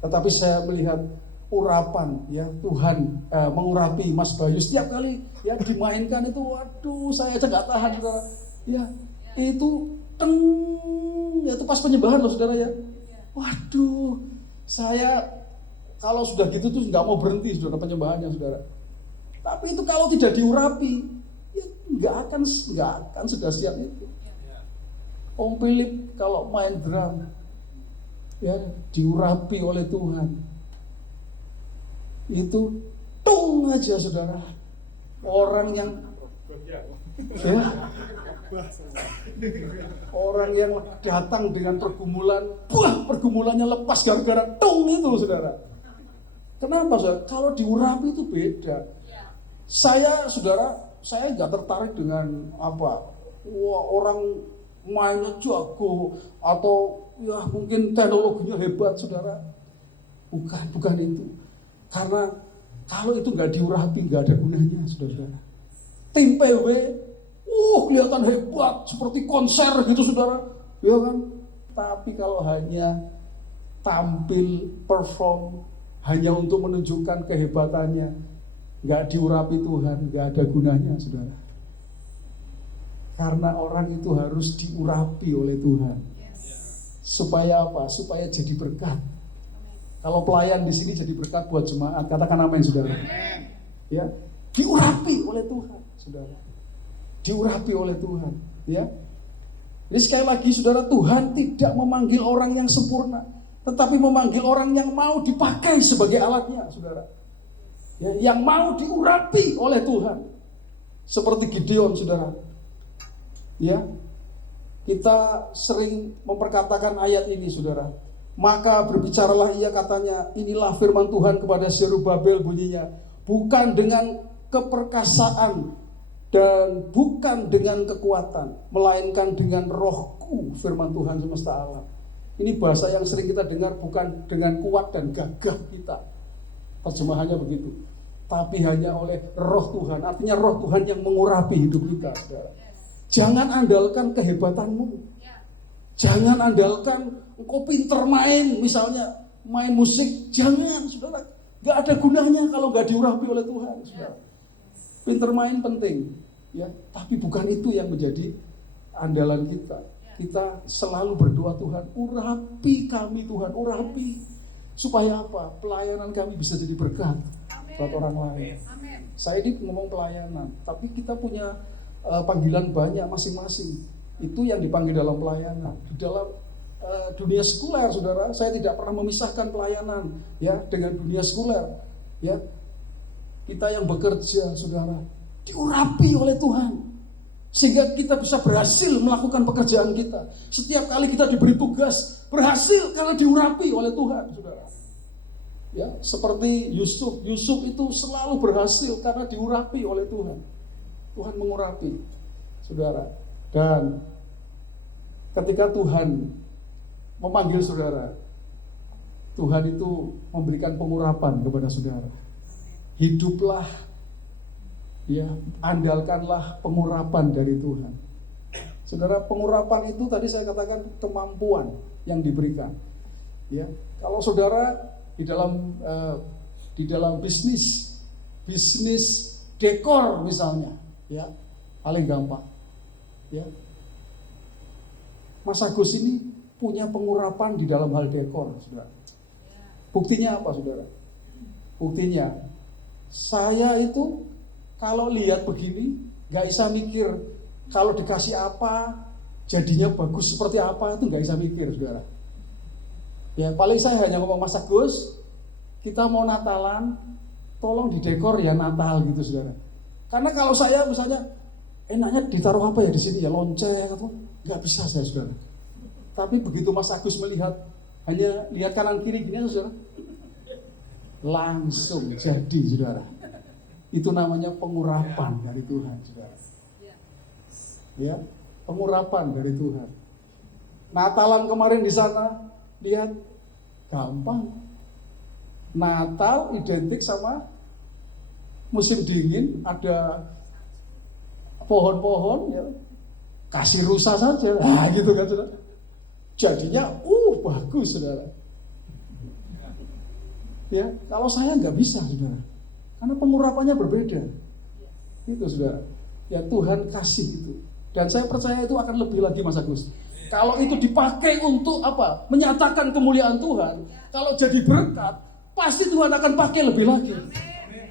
Tetapi saya melihat urapan, ya, Tuhan mengurapi Mas Bayu setiap kali ya dimainkan itu, waduh saya aja nggak tahan, saudara. Ya, itu teng, ya, itu pas penyembahan loh, saudara, ya. Waduh, saya kalau sudah gitu tuh nggak mau berhenti, saudara, penyembahannya, saudara. Tapi itu kalau tidak diurapi, ya nggak akan sedahsyat itu. Om Philip kalau main drum, ya, diurapi oleh Tuhan, itu tung aja, saudara. Orang yang Ya. Orang yang datang dengan pergumulan, pergumulannya lepas gara-gara tung itu, saudara. Kenapa, saudara? Kalau diurapi itu beda. Saya nggak tertarik dengan orang mainnya jago atau ya mungkin teknologinya hebat, saudara. Bukan itu. Karena kalau itu nggak diurapi, nggak ada gunanya, saudara. Tim PW, kelihatan hebat, seperti konser gitu, saudara. Ya kan? Tapi kalau hanya tampil, perform, hanya untuk menunjukkan kehebatannya, nggak diurapi Tuhan, nggak ada gunanya, saudara. Karena orang itu harus diurapi oleh Tuhan. Supaya apa? Supaya jadi berkat. Kalau pelayan di sini jadi berkat buat jemaat, katakan amin, saudara. Ya, diurapi oleh Tuhan, saudara. Diurapi oleh Tuhan, ya. Jadi sekali lagi, saudara, Tuhan tidak memanggil orang yang sempurna, tetapi memanggil orang yang mau dipakai sebagai alatnya, saudara. Ya, yang mau diurapi oleh Tuhan. Seperti Gideon, saudara. Ya, kita sering memperkatakan ayat ini, saudara. Maka berbicaralah ia, katanya, inilah firman Tuhan kepada Zerubabel, bunyinya, bukan dengan keperkasaan dan bukan dengan kekuatan, melainkan dengan rohku, firman Tuhan semesta alam. Ini bahasa yang sering kita dengar, bukan dengan kuat dan gagah kita. Terjemahannya begitu. Tapi hanya oleh roh Tuhan. Artinya roh Tuhan yang mengurapi hidup kita, saudara. Jangan andalkan kehebatanmu. Jangan andalkan engkau pinter main, misalnya main musik. Jangan, saudara. Gak ada gunanya kalau gak diurapi oleh Tuhan, saudara. Pinter main penting, ya. Tapi bukan itu yang menjadi andalan kita. Kita selalu berdoa, Tuhan, urapi kami, Tuhan, urapi. Supaya apa? Pelayanan kami bisa jadi berkat buat orang lain. Saya ini ngomong pelayanan, tapi kita punya panggilan banyak masing-masing. Itu yang dipanggil dalam pelayanan. Di dalam dunia sekuler, saudara, saya tidak pernah memisahkan pelayanan ya dengan dunia sekuler. Ya, kita yang bekerja, saudara, diurapi oleh Tuhan, sehingga kita bisa berhasil melakukan pekerjaan kita. Setiap kali kita diberi tugas, berhasil karena diurapi oleh Tuhan, saudara. Ya, seperti Yusuf itu selalu berhasil karena diurapi oleh Tuhan. Tuhan mengurapi, saudara. Dan ketika Tuhan memanggil saudara, Tuhan itu memberikan pengurapan kepada saudara. Hiduplah, ya, andalkanlah pengurapan dari Tuhan. Saudara, pengurapan itu tadi saya katakan kemampuan yang diberikan. Ya, kalau saudara di dalam bisnis dekor misalnya, ya, paling gampang, ya. Mas Agus ini punya pengurapan di dalam hal dekor, saudara. Buktinya apa, saudara? Buktinya, saya itu kalau lihat begini, nggak bisa mikir kalau dikasih apa, jadinya bagus seperti apa, itu nggak bisa mikir, saudara. Ya, paling saya hanya ngomong, Mas Agus, kita mau Natalan, tolong didekor ya Natal gitu, saudara. Karena kalau saya misalnya, enaknya ditaruh apa ya di sini ya, lonceng atau nggak bisa saya, saudara. Tapi begitu Mas Agus melihat, hanya lihat kanan kiri gini, saudara, langsung jadi, saudara. Itu namanya pengurapan dari Tuhan, saudara. Ya, pengurapan dari Tuhan. Natalan kemarin di sana, lihat, gampang. Natal identik sama musim dingin, ada pohon-pohon, ya, kasih rusa saja, gitu kan, saudara. Jadinya, bagus, saudara. Ya, kalau saya nggak bisa, saudara, karena pengurapannya berbeda. Itu, saudara. Ya, Tuhan kasih itu. Dan saya percaya itu akan lebih lagi, Mas Agus. Kalau itu dipakai untuk apa? Menyatakan kemuliaan Tuhan. Kalau jadi berkat, pasti Tuhan akan pakai lebih lagi.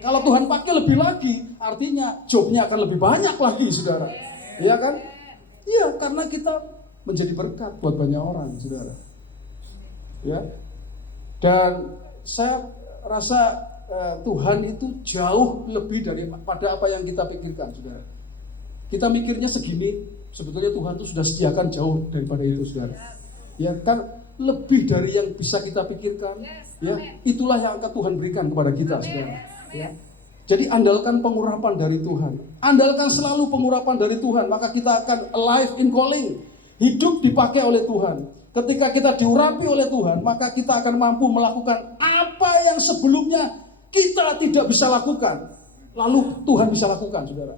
Kalau Tuhan pakai lebih lagi, artinya jobnya akan lebih banyak lagi, saudara. Iya kan? Iya, karena kita menjadi berkat buat banyak orang, saudara. Ya. Dan saya rasa Tuhan itu jauh lebih daripada apa yang kita pikirkan, saudara. Kita mikirnya segini, sebetulnya Tuhan tuh sudah sediakan jauh daripada itu, saudara. Ya kan, lebih dari yang bisa kita pikirkan. Ya, itulah yang akan Tuhan berikan kepada kita, saudara. Ya. Jadi andalkan pengurapan dari Tuhan. Andalkan selalu pengurapan dari Tuhan, maka kita akan alive in calling. Hidup dipakai oleh Tuhan. Ketika kita diurapi oleh Tuhan, maka kita akan mampu melakukan apa yang sebelumnya kita tidak bisa lakukan. Lalu Tuhan bisa lakukan, saudara.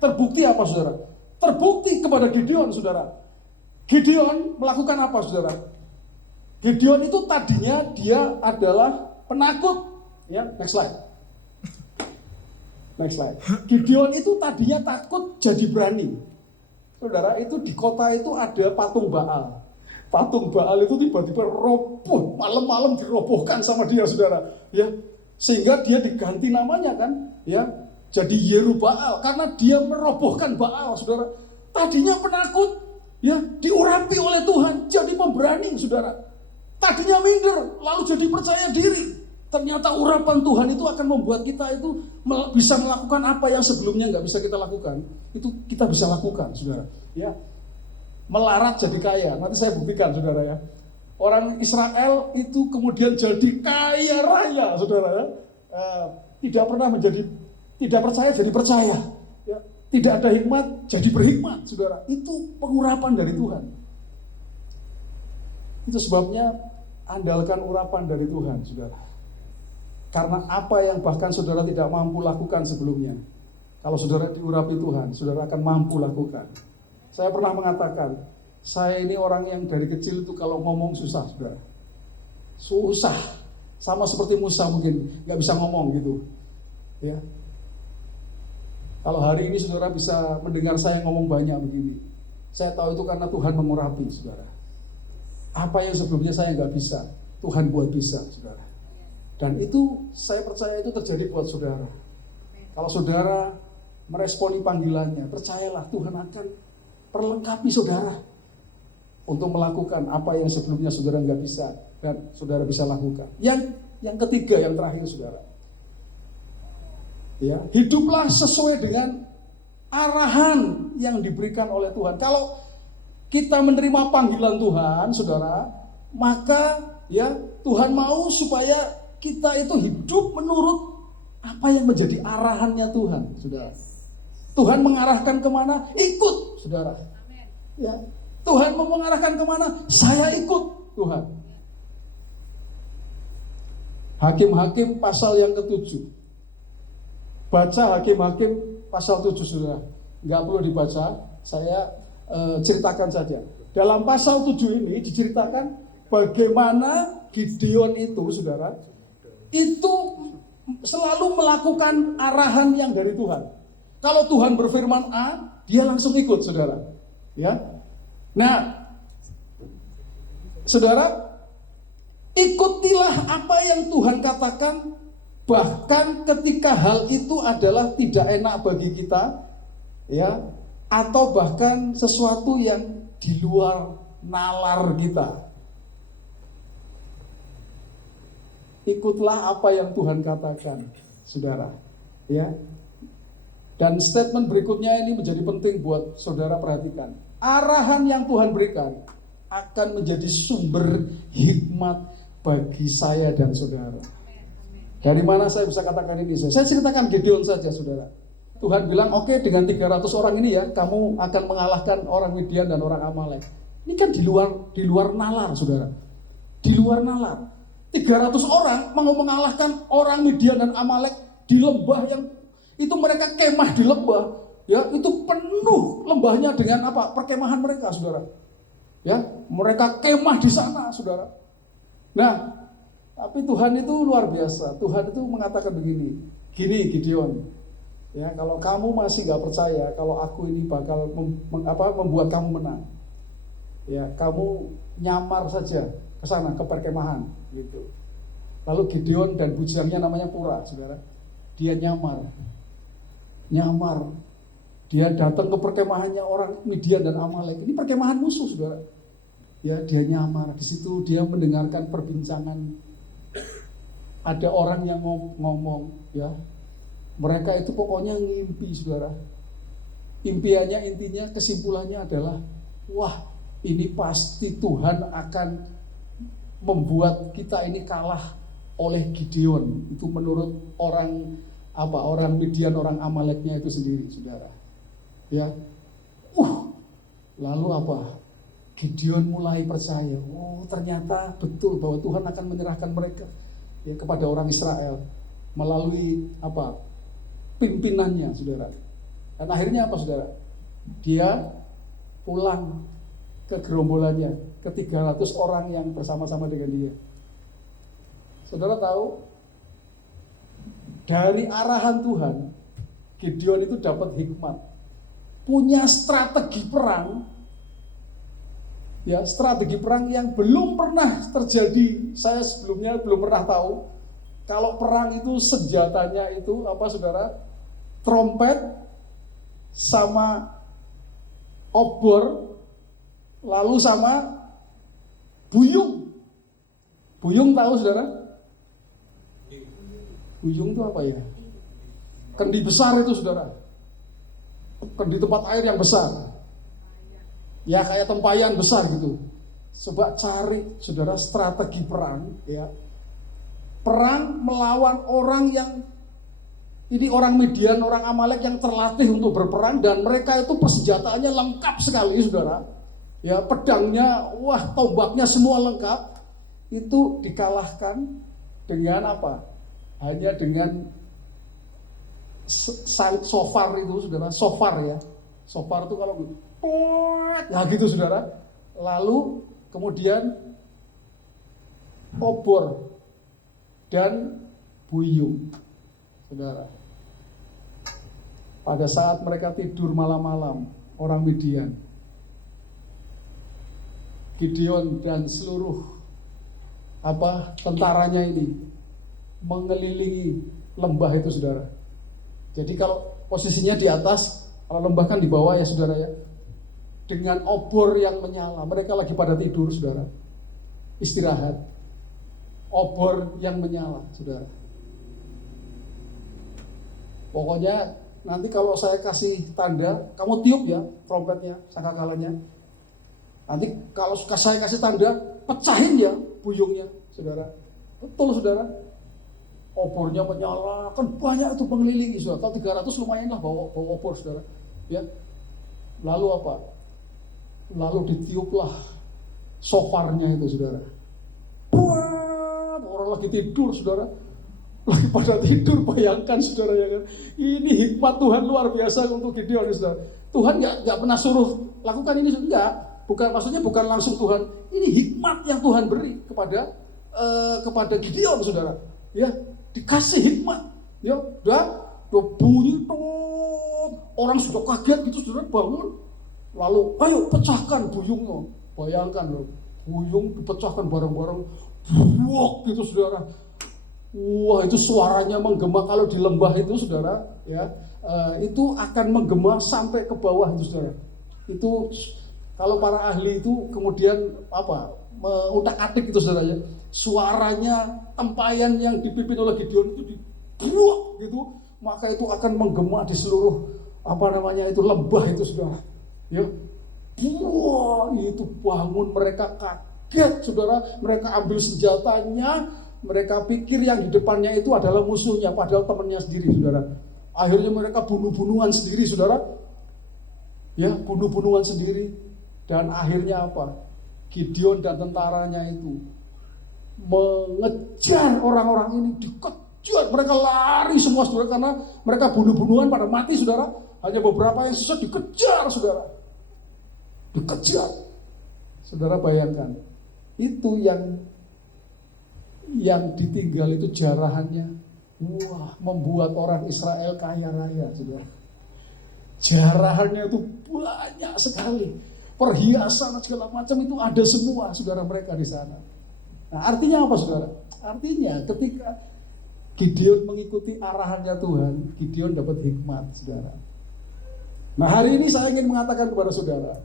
Terbukti apa, saudara? Terbukti kepada Gideon, saudara. Gideon melakukan apa, saudara? Gideon itu tadinya dia adalah penakut. Ya, next slide. Next slide. Gideon itu tadinya takut jadi berani. Saudara, itu di kota itu ada patung Baal. Patung Baal itu tiba-tiba roboh, malam-malam dirobohkan sama dia, saudara. Ya, sehingga dia diganti namanya kan, ya, jadi Yerubbaal karena dia merobohkan Baal, saudara. Tadinya penakut, ya, diurapi oleh Tuhan jadi pemberani, saudara. Tadinya minder, lalu jadi percaya diri. Ternyata urapan Tuhan itu akan membuat kita itu bisa melakukan apa yang sebelumnya nggak bisa kita lakukan. Itu kita bisa lakukan, saudara. Ya, melarat jadi kaya. Nanti saya buktikan, saudara ya. Orang Israel itu kemudian jadi kaya raya, saudara ya. Tidak percaya jadi percaya. Ya. Tidak ada hikmat jadi berhikmat, saudara. Itu pengurapan dari Tuhan. Itu sebabnya andalkan urapan dari Tuhan, saudara. Karena apa yang bahkan saudara tidak mampu lakukan sebelumnya, kalau saudara diurapi Tuhan, saudara akan mampu lakukan. Saya pernah mengatakan, saya ini orang yang dari kecil itu kalau ngomong susah, saudara. Susah. Sama seperti Musa mungkin, gak bisa ngomong gitu. Ya. Kalau hari ini saudara bisa mendengar saya ngomong banyak begini, saya tahu itu karena Tuhan mengurapi, saudara. Apa yang sebelumnya saya gak bisa, Tuhan buat bisa, saudara. Dan itu saya percaya itu terjadi buat saudara. Kalau saudara meresponi panggilannya, percayalah Tuhan akan perlengkapi saudara untuk melakukan apa yang sebelumnya saudara nggak bisa dan saudara bisa lakukan. Yang ketiga, yang terakhir, saudara. Ya, hiduplah sesuai dengan arahan yang diberikan oleh Tuhan. Kalau kita menerima panggilan Tuhan, saudara, maka ya Tuhan mau supaya kita itu hidup menurut apa yang menjadi arahannya Tuhan, saudara. Tuhan mengarahkan kemana? Ikut, saudara. Ya, Tuhan mau mengarahkan kemana? Saya ikut Tuhan. Hakim-hakim pasal yang ke-7. Baca Hakim-hakim pasal 7, saudara. Nggak perlu dibaca, saya ceritakan saja. Dalam pasal 7 ini diceritakan bagaimana Gideon itu, saudara, itu selalu melakukan arahan yang dari Tuhan. Kalau Tuhan berfirman A, dia langsung ikut, saudara. Ya. Nah, saudara, ikutilah apa yang Tuhan katakan, bahkan ketika hal itu adalah tidak enak bagi kita, ya, atau bahkan sesuatu yang di luar nalar kita. Ikutlah apa yang Tuhan katakan, saudara. Ya. Dan statement berikutnya ini menjadi penting buat saudara perhatikan. Arahan yang Tuhan berikan akan menjadi sumber hikmat bagi saya dan saudara. Dari mana saya bisa katakan ini? Saya ceritakan Gideon saja, saudara. Tuhan bilang, oke, dengan 300 orang ini ya, kamu akan mengalahkan orang Midian dan orang Amalek. Ini kan di luar nalar, saudara. Di luar nalar. 300 orang mau mengalahkan orang Midian dan Amalek di lembah yang itu mereka kemah di lembah, ya, itu penuh lembahnya dengan apa? Perkemahan mereka, saudara. Ya, mereka kemah di sana, saudara. Nah, tapi Tuhan itu luar biasa. Tuhan itu mengatakan begini, gini Gideon, ya, kalau kamu masih nggak percaya kalau aku ini bakal membuat kamu menang, ya, kamu nyamar saja ke sana, ke perkemahan, gitu. Lalu Gideon dan bujangnya namanya Pura, saudara. Dia nyamar. Dia datang ke perkemahannya orang Midian dan Amalek. Ini perkemahan musuh, saudara. Ya, dia nyamar. Di situ dia mendengarkan perbincangan. Ada orang yang ngomong, ya. Mereka itu pokoknya ngimpi, saudara. impiannya, intinya, kesimpulannya adalah, wah, ini pasti Tuhan akan membuat kita ini kalah oleh Gideon. Itu menurut orang Midian, orang Amaleknya itu sendiri, saudara. Ya, lalu apa? Gideon mulai percaya, ternyata betul bahwa Tuhan akan menyerahkan mereka ya kepada orang Israel melalui pimpinannya, saudara. Dan akhirnya apa, saudara? Dia pulang ke gerombolannya, ke 300 orang yang bersama-sama dengan dia. Saudara tahu, dari arahan Tuhan, Gideon itu dapat hikmat, punya strategi perang, ya, strategi perang yang belum pernah terjadi. Saya sebelumnya belum pernah tahu kalau perang itu senjatanya itu saudara? Trompet sama obor, lalu sama buyung. Buyung tahu, saudara? Buyung itu apa ya? Kendi besar itu, saudara. Kendi tempat air yang besar. Ya, kayak tempayan besar gitu. Coba cari, saudara, strategi perang, ya. Perang melawan orang yang ini orang Midian, orang Amalek yang terlatih untuk berperang, dan mereka itu persenjataannya lengkap sekali, saudara. Ya, pedangnya, tombaknya semua lengkap. Itu dikalahkan dengan apa? Hanya dengan shofar itu, saudara. Shofar ya. Shofar itu kalau gitu, saudara. Lalu kemudian obor dan buyung, saudara. Pada saat mereka tidur malam-malam, orang Midian, Gideon dan seluruh tentaranya ini mengelilingi lembah itu, saudara. Jadi kalau posisinya di atas, kalau lembah kan di bawah ya, saudara ya. Dengan obor yang menyala, mereka lagi pada tidur, saudara. Istirahat. Obor yang menyala, saudara. Pokoknya nanti kalau saya kasih tanda, kamu tiup ya trompetnya, sangkakalanya. Nanti kalau saya kasih tanda, pecahin ya buyungnya, saudara. Betul, saudara. Obornya menyala, kan banyak itu mengelilingi, saudara. Kalau 300 lumayan lah bawa obor, saudara. Ya. Lalu apa? Lalu ditiuplah shofarnya itu, saudara. Orang lagi tidur, saudara. Lagi pada tidur, bayangkan, saudara, ya kan. Ini hikmat Tuhan luar biasa untuk Gideon, saudara. Tuhan nggak pernah suruh lakukan ini, enggak. Bukan langsung Tuhan. Ini hikmat yang Tuhan beri kepada Gideon, saudara. Ya, dikasih hikmat. Ya, udah bunyi tuh. Orang sudah kaget gitu, saudara, bangun. Lalu, ayo pecahkan buyungnya. Bayangkan loh, buyung dipecahkan bareng-bareng. Buok gitu, saudara. Wah, itu suaranya menggema kalau di lembah itu, saudara, ya, itu akan menggema sampai ke bawah itu, saudara. Itu kalau para ahli itu kemudian mengutak-atik itu, saudara, ya. Suaranya tempayan yang dipimpin oleh Gideon itu dibuak gitu, maka itu akan menggema di seluruh itu lembah itu, saudara. Ya. Wah, itu bangun, mereka kaget, saudara. Mereka ambil senjatanya. Mereka pikir yang di depannya itu adalah musuhnya, padahal temannya sendiri, saudara. Akhirnya mereka bunuh-bunuhan sendiri, saudara. Ya, bunuh-bunuhan sendiri. Dan akhirnya apa? Gideon dan tentaranya itu mengejar orang-orang ini, dikejar. Mereka lari semua, saudara, karena mereka bunuh-bunuhan pada mati, saudara. Hanya beberapa yang sisa dikejar, saudara. Dikejar. Saudara bayangkan, itu yang ditinggal itu jarahannya, membuat orang Israel kaya raya, saudara. Jarahannya itu banyak sekali, perhiasan segala macam itu ada semua, saudara, mereka di sana. Nah, artinya apa, saudara? Artinya ketika Gideon mengikuti arahannya Tuhan, Gideon dapat hikmat, saudara. Nah, hari ini saya ingin mengatakan kepada saudara,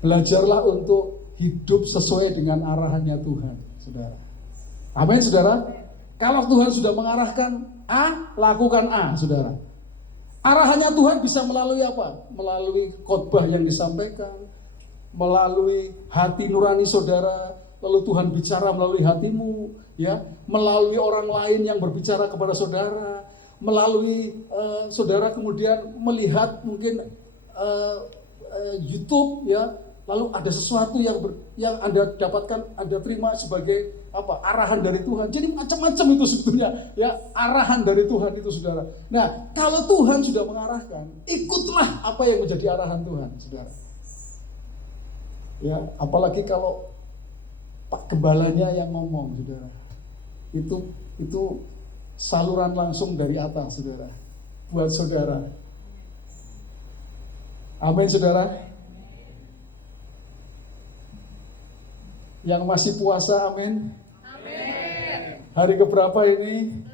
belajarlah untuk hidup sesuai dengan arahannya Tuhan, saudara. Amin, saudara. Kalau Tuhan sudah mengarahkan, A, lakukan A, saudara. Arahannya Tuhan bisa melalui apa? Melalui khotbah yang disampaikan, melalui hati nurani saudara, lalu Tuhan bicara melalui hatimu, ya, melalui orang lain yang berbicara kepada saudara, melalui saudara kemudian melihat mungkin YouTube, ya, lalu ada sesuatu yang Anda dapatkan, Anda terima sebagai apa? Arahan dari Tuhan. Jadi macam-macam itu sebetulnya, ya, arahan dari Tuhan itu, saudara. Nah, kalau Tuhan sudah mengarahkan, ikutlah apa yang menjadi arahan Tuhan, saudara. Ya, apalagi kalau Pak Gembalanya yang ngomong, saudara. Itu saluran langsung dari atas, saudara. Buat saudara. Amin, saudara. Yang masih puasa, amin. Amin. Hari keberapa ini?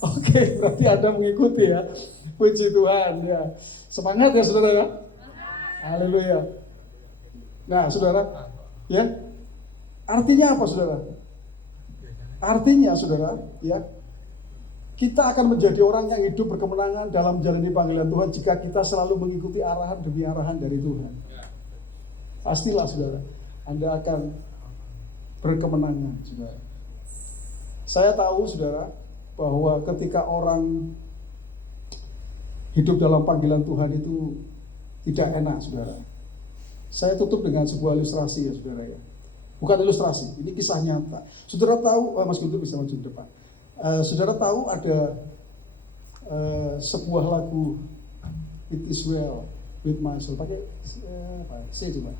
11. Oke, berarti Anda mengikuti, ya. Puji Tuhan, ya. Semangat ya, saudara, ya. Haleluya. Nah, saudara, ya. Artinya apa, saudara? Artinya, saudara, ya, kita akan menjadi orang yang hidup berkemenangan dalam menjalani panggilan Tuhan jika kita selalu mengikuti arahan demi arahan dari Tuhan. Pastilah, saudara, Anda akan berkemenangan, saudara. Saya tahu, saudara, bahwa ketika orang hidup dalam panggilan Tuhan itu tidak enak, saudara. Saya tutup dengan sebuah ilustrasi, ya, saudara, ya. Bukan ilustrasi, ini kisah nyata. Saudara tahu, Mas Guntur bisa maju ke depan. Saudara tahu ada sebuah lagu It Is Well With My Soul. Pakai C coba.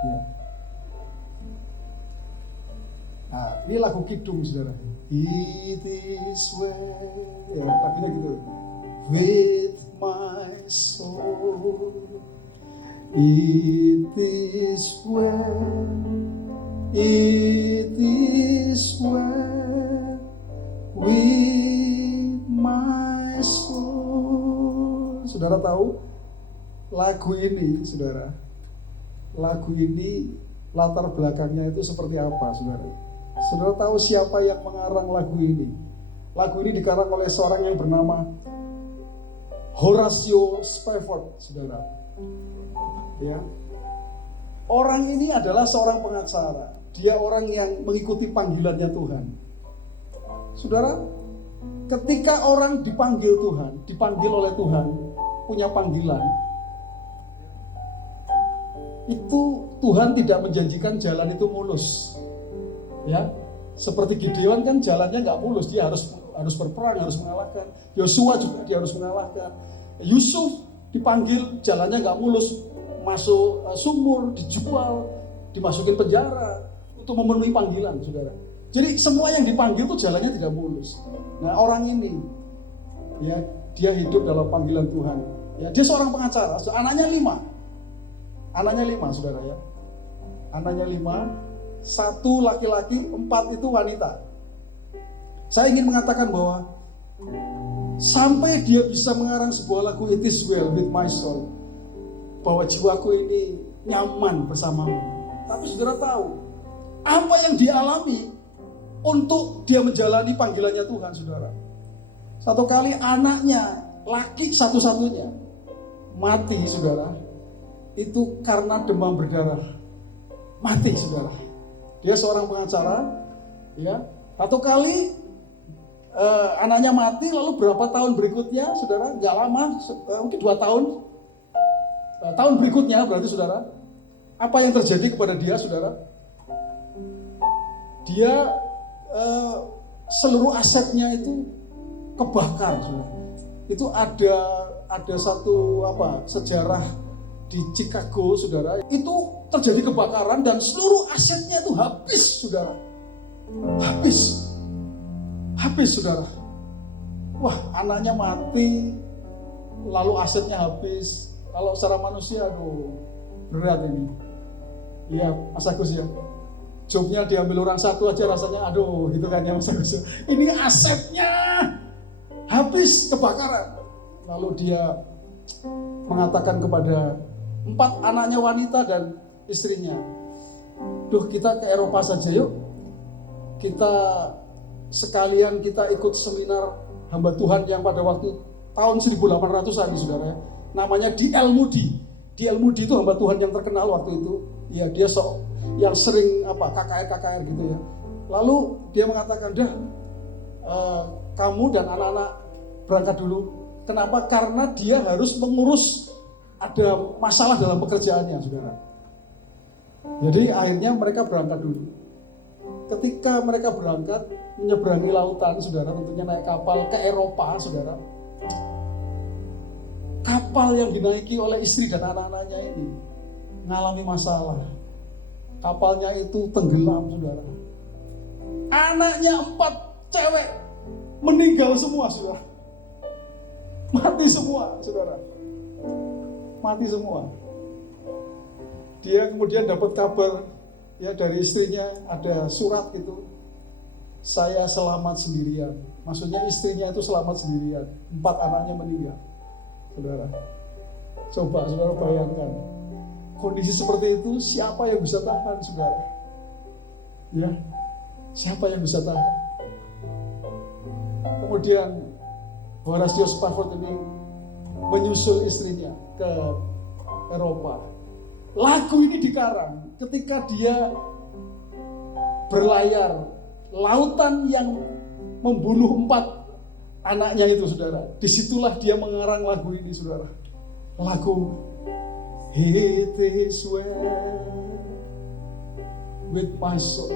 Ya. Nah, ini lagu kidung, saudara. It is well, ya, lagunya gitu. With my soul, it is well, it is well with my soul. Saudara tahu lagu ini, saudara? Lagu ini latar belakangnya itu seperti apa, saudara? Saudara tahu siapa yang mengarang lagu ini? Lagu ini dikarang oleh seorang yang bernama Horatio Spafford, saudara. Ya, orang ini adalah seorang pengacara. Dia orang yang mengikuti panggilannya Tuhan. Saudara, ketika orang dipanggil Tuhan, dipanggil oleh Tuhan, punya panggilan, itu Tuhan tidak menjanjikan jalan itu mulus, ya. Seperti Gideon kan jalannya nggak mulus, dia harus berperang, harus mengalahkan. Yosua juga dia harus mengalahkan. Yusuf dipanggil jalannya nggak mulus, masuk sumur, dijual, dimasukin penjara untuk memenuhi panggilan, saudara. Jadi semua yang dipanggil itu jalannya tidak mulus. Nah, orang ini, ya, dia hidup dalam panggilan Tuhan. Ya, dia seorang pengacara, anaknya 5. Anaknya 5, saudara, ya. Anaknya 5, 1 laki-laki, 4 itu wanita. Saya ingin mengatakan bahwa sampai dia bisa mengarang sebuah lagu It Is Well With My Soul, bahwa jiwaku ini nyaman bersamamu. Tapi saudara tahu apa yang dialami untuk dia menjalani panggilannya Tuhan, saudara. Satu kali anaknya laki satu-satunya mati, saudara. Itu karena demam berdarah. Mati, saudara. Dia seorang pengacara, ya. Satu kali anaknya mati, lalu berapa tahun berikutnya, saudara, nggak lama, mungkin 2 tahun. Tahun berikutnya berarti, saudara, apa yang terjadi kepada dia, saudara? Dia seluruh asetnya itu kebakar, saudara. Itu ada satu sejarah di Chicago, saudara, itu terjadi kebakaran dan seluruh asetnya itu habis, saudara. Habis, saudara. Wah, anaknya mati, lalu asetnya habis. Kalau secara manusia, aduh, berat ini. Iya, Mas Agus, ya. Jobnya diambil orang satu aja rasanya, aduh, gitu kan ya, Mas Agus. Ini asetnya habis kebakaran. Lalu dia mengatakan kepada 4 anaknya wanita dan istrinya, "Duh, kita ke Eropa saja yuk. kita sekalian kita ikut seminar hamba Tuhan yang pada waktu tahun 1800-an nih saudara, namanya D.L. Moody. D.L. Moody itu hamba Tuhan yang terkenal waktu itu. Ya, dia yang sering KKR gitu ya. Lalu dia mengatakan, kamu dan anak-anak berangkat dulu. Kenapa? Karena dia harus mengurus ada masalah dalam pekerjaannya, saudara. Jadi akhirnya mereka berangkat dulu. Ketika mereka berangkat menyeberangi lautan, saudara, tentunya naik kapal ke Eropa, saudara. Kapal yang dinaiki oleh istri dan anak-anaknya ini mengalami masalah. Kapalnya itu tenggelam, saudara. Anaknya 4 cewek meninggal semua, saudara. Mati semua, saudara. Mati semua. Dia kemudian dapat kabar ya dari istrinya, ada surat gitu. Saya selamat sendirian. Maksudnya istrinya itu selamat sendirian. 4 anaknya meninggal. Saudara. Coba saudara bayangkan. Kondisi seperti itu siapa yang bisa tahan, saudara? Ya. Siapa yang bisa tahan? Kemudian Horatio Spafford ini menyusul istrinya ke Eropa. Lagu ini dikarang ketika dia berlayar lautan yang membunuh 4 anaknya itu, saudara. Disitulah dia mengarang lagu ini, saudara. Lagu It is well with my soul,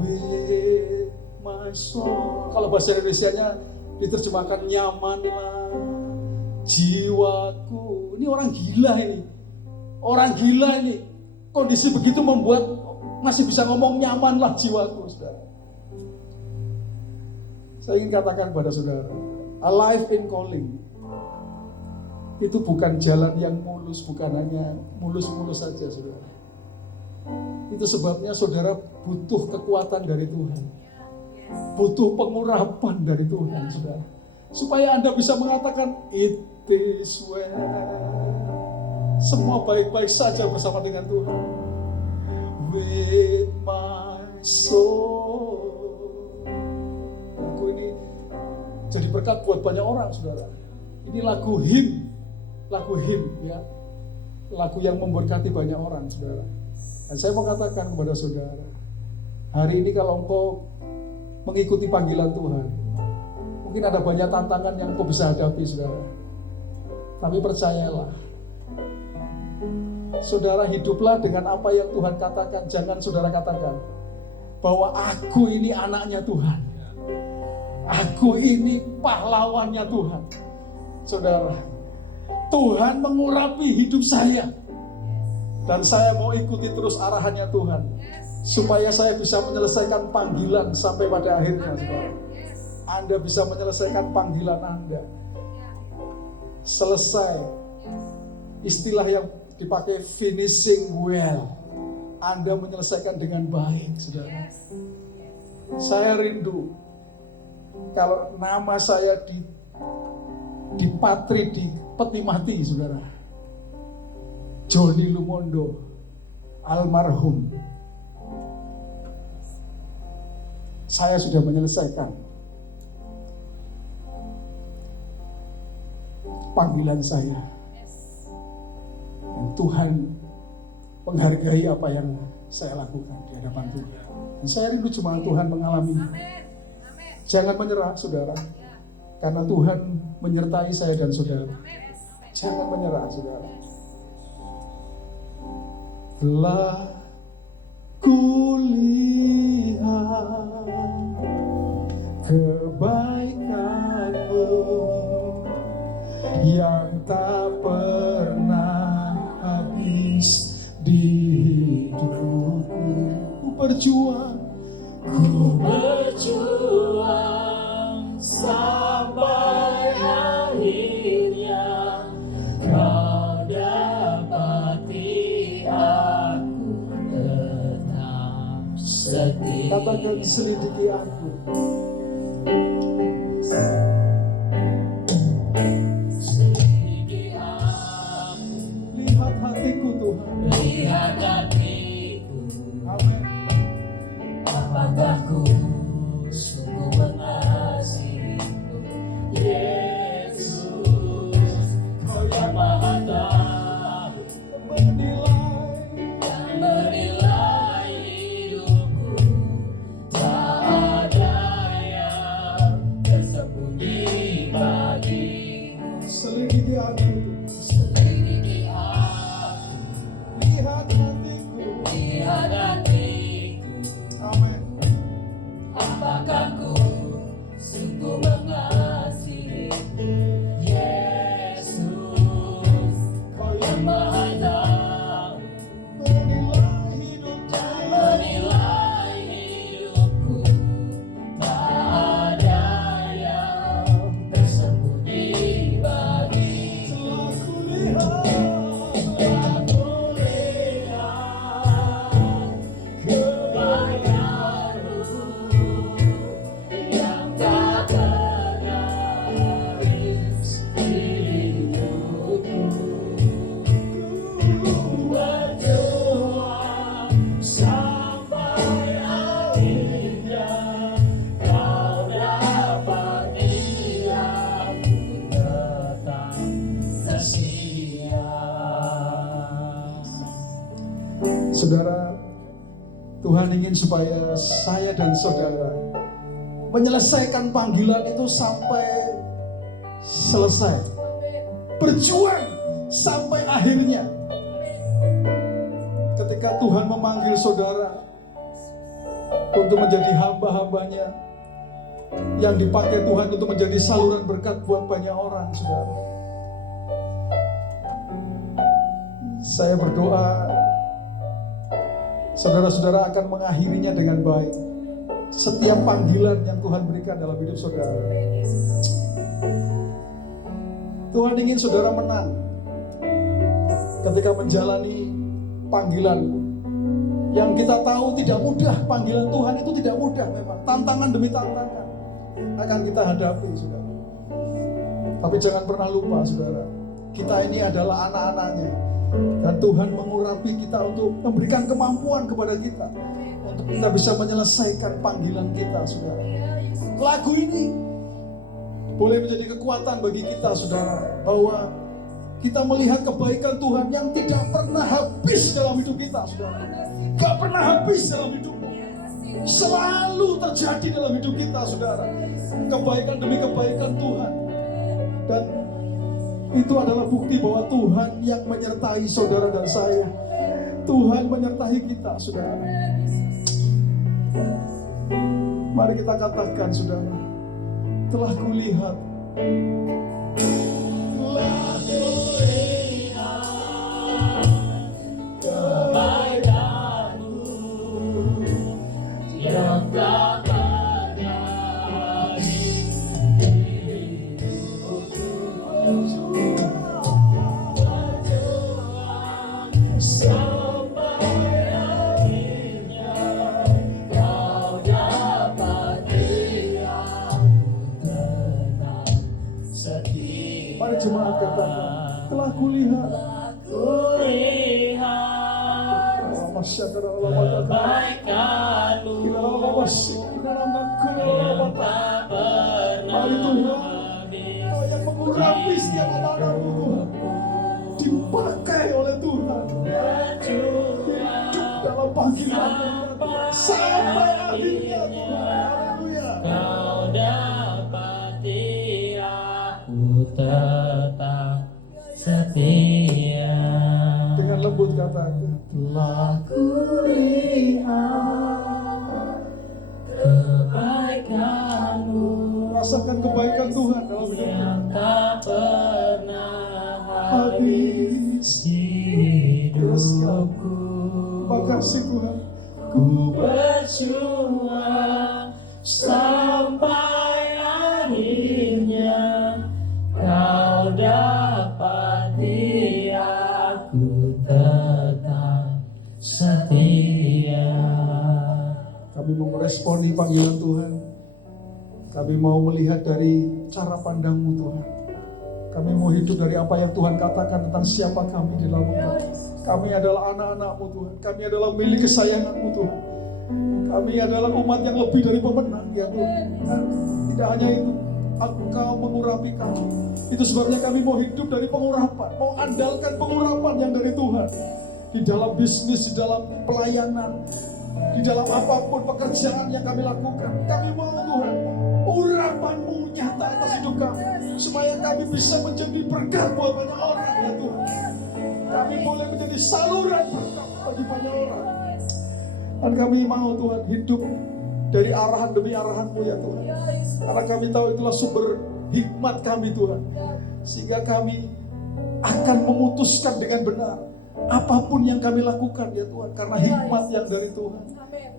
with my soul. Kalau bahasa Indonesianya diterjemahkan nyamanlah jiwaku. Ini orang gila ini. Orang gila ini. Kondisi begitu membuat masih bisa ngomong nyamanlah jiwaku, saudara. Saya ingin katakan kepada saudara, alive in calling itu bukan jalan yang mulus, bukan hanya mulus-mulus saja, saudara. Itu sebabnya saudara butuh kekuatan dari Tuhan. Butuh pengurapan dari Tuhan, saudara. Supaya Anda bisa mengatakan, it is well. Semua baik-baik saja bersama dengan Tuhan. With my soul. Lagu ini jadi berkat buat banyak orang, saudara. Ini lagu hymn ya. Lagu yang memberkati banyak orang, saudara. Dan saya mau katakan kepada saudara, hari ini kalau engkau mengikuti panggilan Tuhan, mungkin ada banyak tantangan yang engkau bisa hadapi, saudara. Tapi percayalah, saudara, hiduplah dengan apa yang Tuhan katakan. Jangan saudara katakan bahwa aku ini anaknya Tuhan, aku ini pahlawannya Tuhan. Saudara, Tuhan mengurapi hidup saya, dan saya mau ikuti terus arahannya Tuhan, supaya saya bisa menyelesaikan panggilan sampai pada akhirnya, saudara. Anda bisa menyelesaikan panggilan Anda. Selesai. Istilah yang dipakai finishing well. Anda menyelesaikan dengan baik, saudara. Saya rindu kalau nama saya dipatri di peti mati, saudara. Joni Lumondo, almarhum. Saya sudah menyelesaikan panggilan saya. Dan Tuhan menghargai apa yang saya lakukan di hadapan Tuhan. Dan saya rindu cuma Tuhan mengalami. Jangan menyerah, saudara. Karena Tuhan menyertai saya dan saudara. Jangan menyerah, saudara. Telah kulihat kebaikan-Mu yang tak pernah habis di hidupku. Ku berjuang sampai akhirnya Kau dapati aku tetap setia. Katakan, selidiki aku. Selidiki aku. Lihat hatiku, Tuhan. Lihat hatiku. Amin. Apakah ku hatiku, selidiki aku, lihat hatiku. lihat hatiku, Amin. apakah ku sungguh mengasihi Yesus, Kau yang yang Maha Tahu menilai hidup dan menilai hidupku. Tak ada yang tersembunyi bagi telah kulihat. aku lihat kebaikan-Mu yang tak pernah habis di hidupku. Berjuang sampai akhirnya Kau dapati aku tetap setia. Saudara, Tuhan ingin supaya saya dan saudara menyelesaikan panggilan itu sampai selesai. Berjuang sampai akhirnya. Ketika Tuhan memanggil saudara untuk menjadi hamba-hambanya yang dipakai Tuhan untuk menjadi saluran berkat buat banyak orang, saudara. Saya berdoa saudara-saudara akan mengakhirinya dengan baik. Setiap panggilan yang Tuhan berikan dalam hidup saudara. Tuhan ingin saudara menang ketika menjalani panggilan yang kita tahu tidak mudah. Panggilan Tuhan itu tidak mudah memang. Tantangan demi tantangan akan kita hadapi, saudara. Tapi jangan pernah lupa, saudara, kita ini adalah anak-anaknya. Dan Tuhan mengurapi kita untuk memberikan kemampuan kepada kita untuk kita bisa menyelesaikan panggilan kita, saudara. Lagu ini boleh menjadi kekuatan bagi kita, saudara, bahwa kita melihat kebaikan Tuhan yang tidak pernah habis dalam hidup kita, saudara. Gak pernah habis dalam hidup, selalu terjadi dalam hidup kita, saudara. Kebaikan demi kebaikan Tuhan. Dan itu adalah bukti bahwa Tuhan yang menyertai saudara dan saya. Tuhan menyertai kita, saudara. Mari kita katakan, saudara, telah kulihat, telah kulihat kebaikan-Mu yang tak pernah habis di hidupku. Berjuang sampai akhirnya Kau dapati aku tetap setia. mari jemaat katakan, telah kulihat. Kulihat kebaikan-Mu yang tak pernah Mari Tuhan, habis. Kau yang mengurapi setiap anak-anakmu, dipakai oleh Tuhan, hidup dalam panggilannya sampai akhirnya, Tuhan. Haleluya. Kau dapati aku tetap setia. Dengan lembut katakan, Telah kulihat kebaikan-Mu rasakan kebaikan Tuhan dalam hidup yang tak pernah habis. di hidupku. Terima kasih Tuhan. Ku berjuang sampai akhirnya Kau dapati aku tetap setia. Kami mau meresponi panggilan Tuhan. Kami mau melihat dari cara pandang-Mu, Tuhan. Kami mau hidup dari apa yang Tuhan katakan tentang siapa kami di dalam Engkau. Kami adalah anak-anak-Mu, Tuhan. Kami adalah milik kesayangan-Mu, Tuhan. Kami adalah umat yang lebih dari pemenang, ya Tuhan. Dan tidak hanya itu, Engkau mengurapi kami. Itu sebabnya kami mau hidup dari pengurapan, mau andalkan pengurapan yang dari Tuhan. Di dalam bisnis, di dalam pelayanan, di dalam apapun pekerjaan yang kami lakukan. Kami mau Tuhan, urapan-Mu nyata atas hidup kami. Supaya kami kami bisa menjadi berkat buat banyak orang ya Tuhan. Kami boleh menjadi saluran berkat bagi banyak orang. Dan kami mau Tuhan hidup dari arahan demi arahan-Mu ya Tuhan. Karena kami tahu itulah sumber hikmat kami Tuhan. Sehingga kami akan memutuskan dengan benar apapun yang kami lakukan ya Tuhan. Karena hikmat yang dari Tuhan.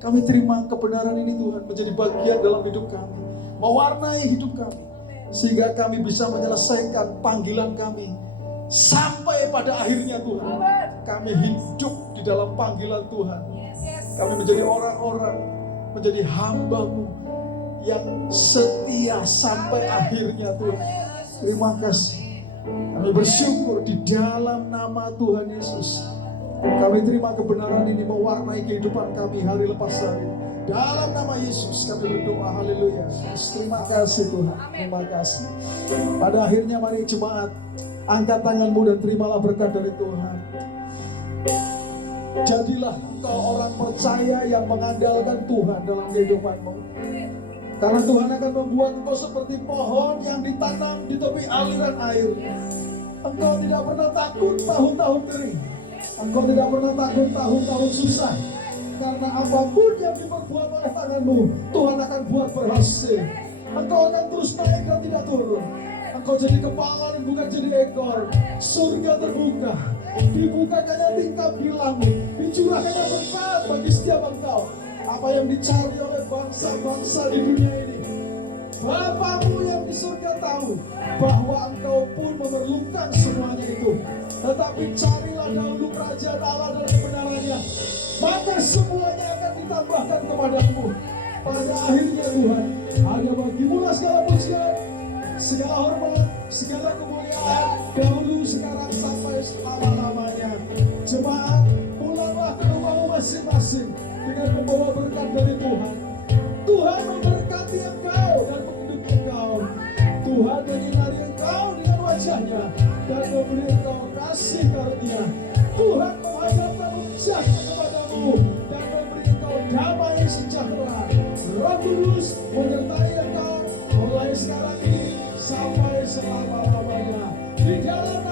Kami terima kebenaran ini Tuhan menjadi bagian dalam hidup kami. Mewarnai hidup kami. Sehingga kami bisa menyelesaikan panggilan kami. Sampai pada akhirnya Tuhan. Kami hidup di dalam panggilan Tuhan. Kami menjadi orang-orang, menjadi hamba-Mu yang setia sampai akhirnya Tuhan. Terima kasih. Kami bersyukur di dalam nama Tuhan Yesus. Kami terima kebenaran ini mewarnai kehidupan kami hari lepas hari. Dalam nama Yesus kami berdoa, haleluya. Terima kasih Tuhan, terima kasih. Pada akhirnya mari jemaat, angkat tanganmu dan terimalah berkat dari Tuhan. Jadilah engkau orang percaya yang mengandalkan Tuhan dalam kehidupanmu. Karena Tuhan akan membuat engkau seperti pohon yang ditanam di tepi aliran air. Engkau tidak pernah takut tahun-tahun kering. Engkau tidak pernah takut tahun-tahun susah. Karena apapun yang diperbuat oleh tanganmu, Tuhan akan buat berhasil. Engkau akan terus naik dan tidak turun. Engkau jadi kepala dan bukan jadi ekor. Surga terbuka, dibukakannya tingkap di langit, dicurahkannya berkat bagi setiap engkau. Apa yang dicari oleh bangsa-bangsa di dunia ini, Bapamu yang di surga tahu bahwa engkau pun memerlukan semuanya itu. Tetapi carilah dahulu kerajaan Allah dan kebenarannya, maka semuanya akan ditambahkan kepadamu. Pada akhirnya Tuhan, hanya bagimu lah segala pujian, segala hormat, segala kemuliaan, dahulu, sekarang, sampai selama-lamanya. Jemaat, pulanglah ke rumahmu masing-masing dengan membawa berkat dari Tuhan. Tuhan memberkati engkau dan menghidupi engkau. Tuhan menyinari engkau dengan wajahnya dan memberi engkau kasih karunia. Tuhan menghadapkan wajahnya kepadamu dan memberi engkau damai sejahtera. Roh Kudus menyertai engkau mulai sekarang ini sampai selama-lamanya. Di dalam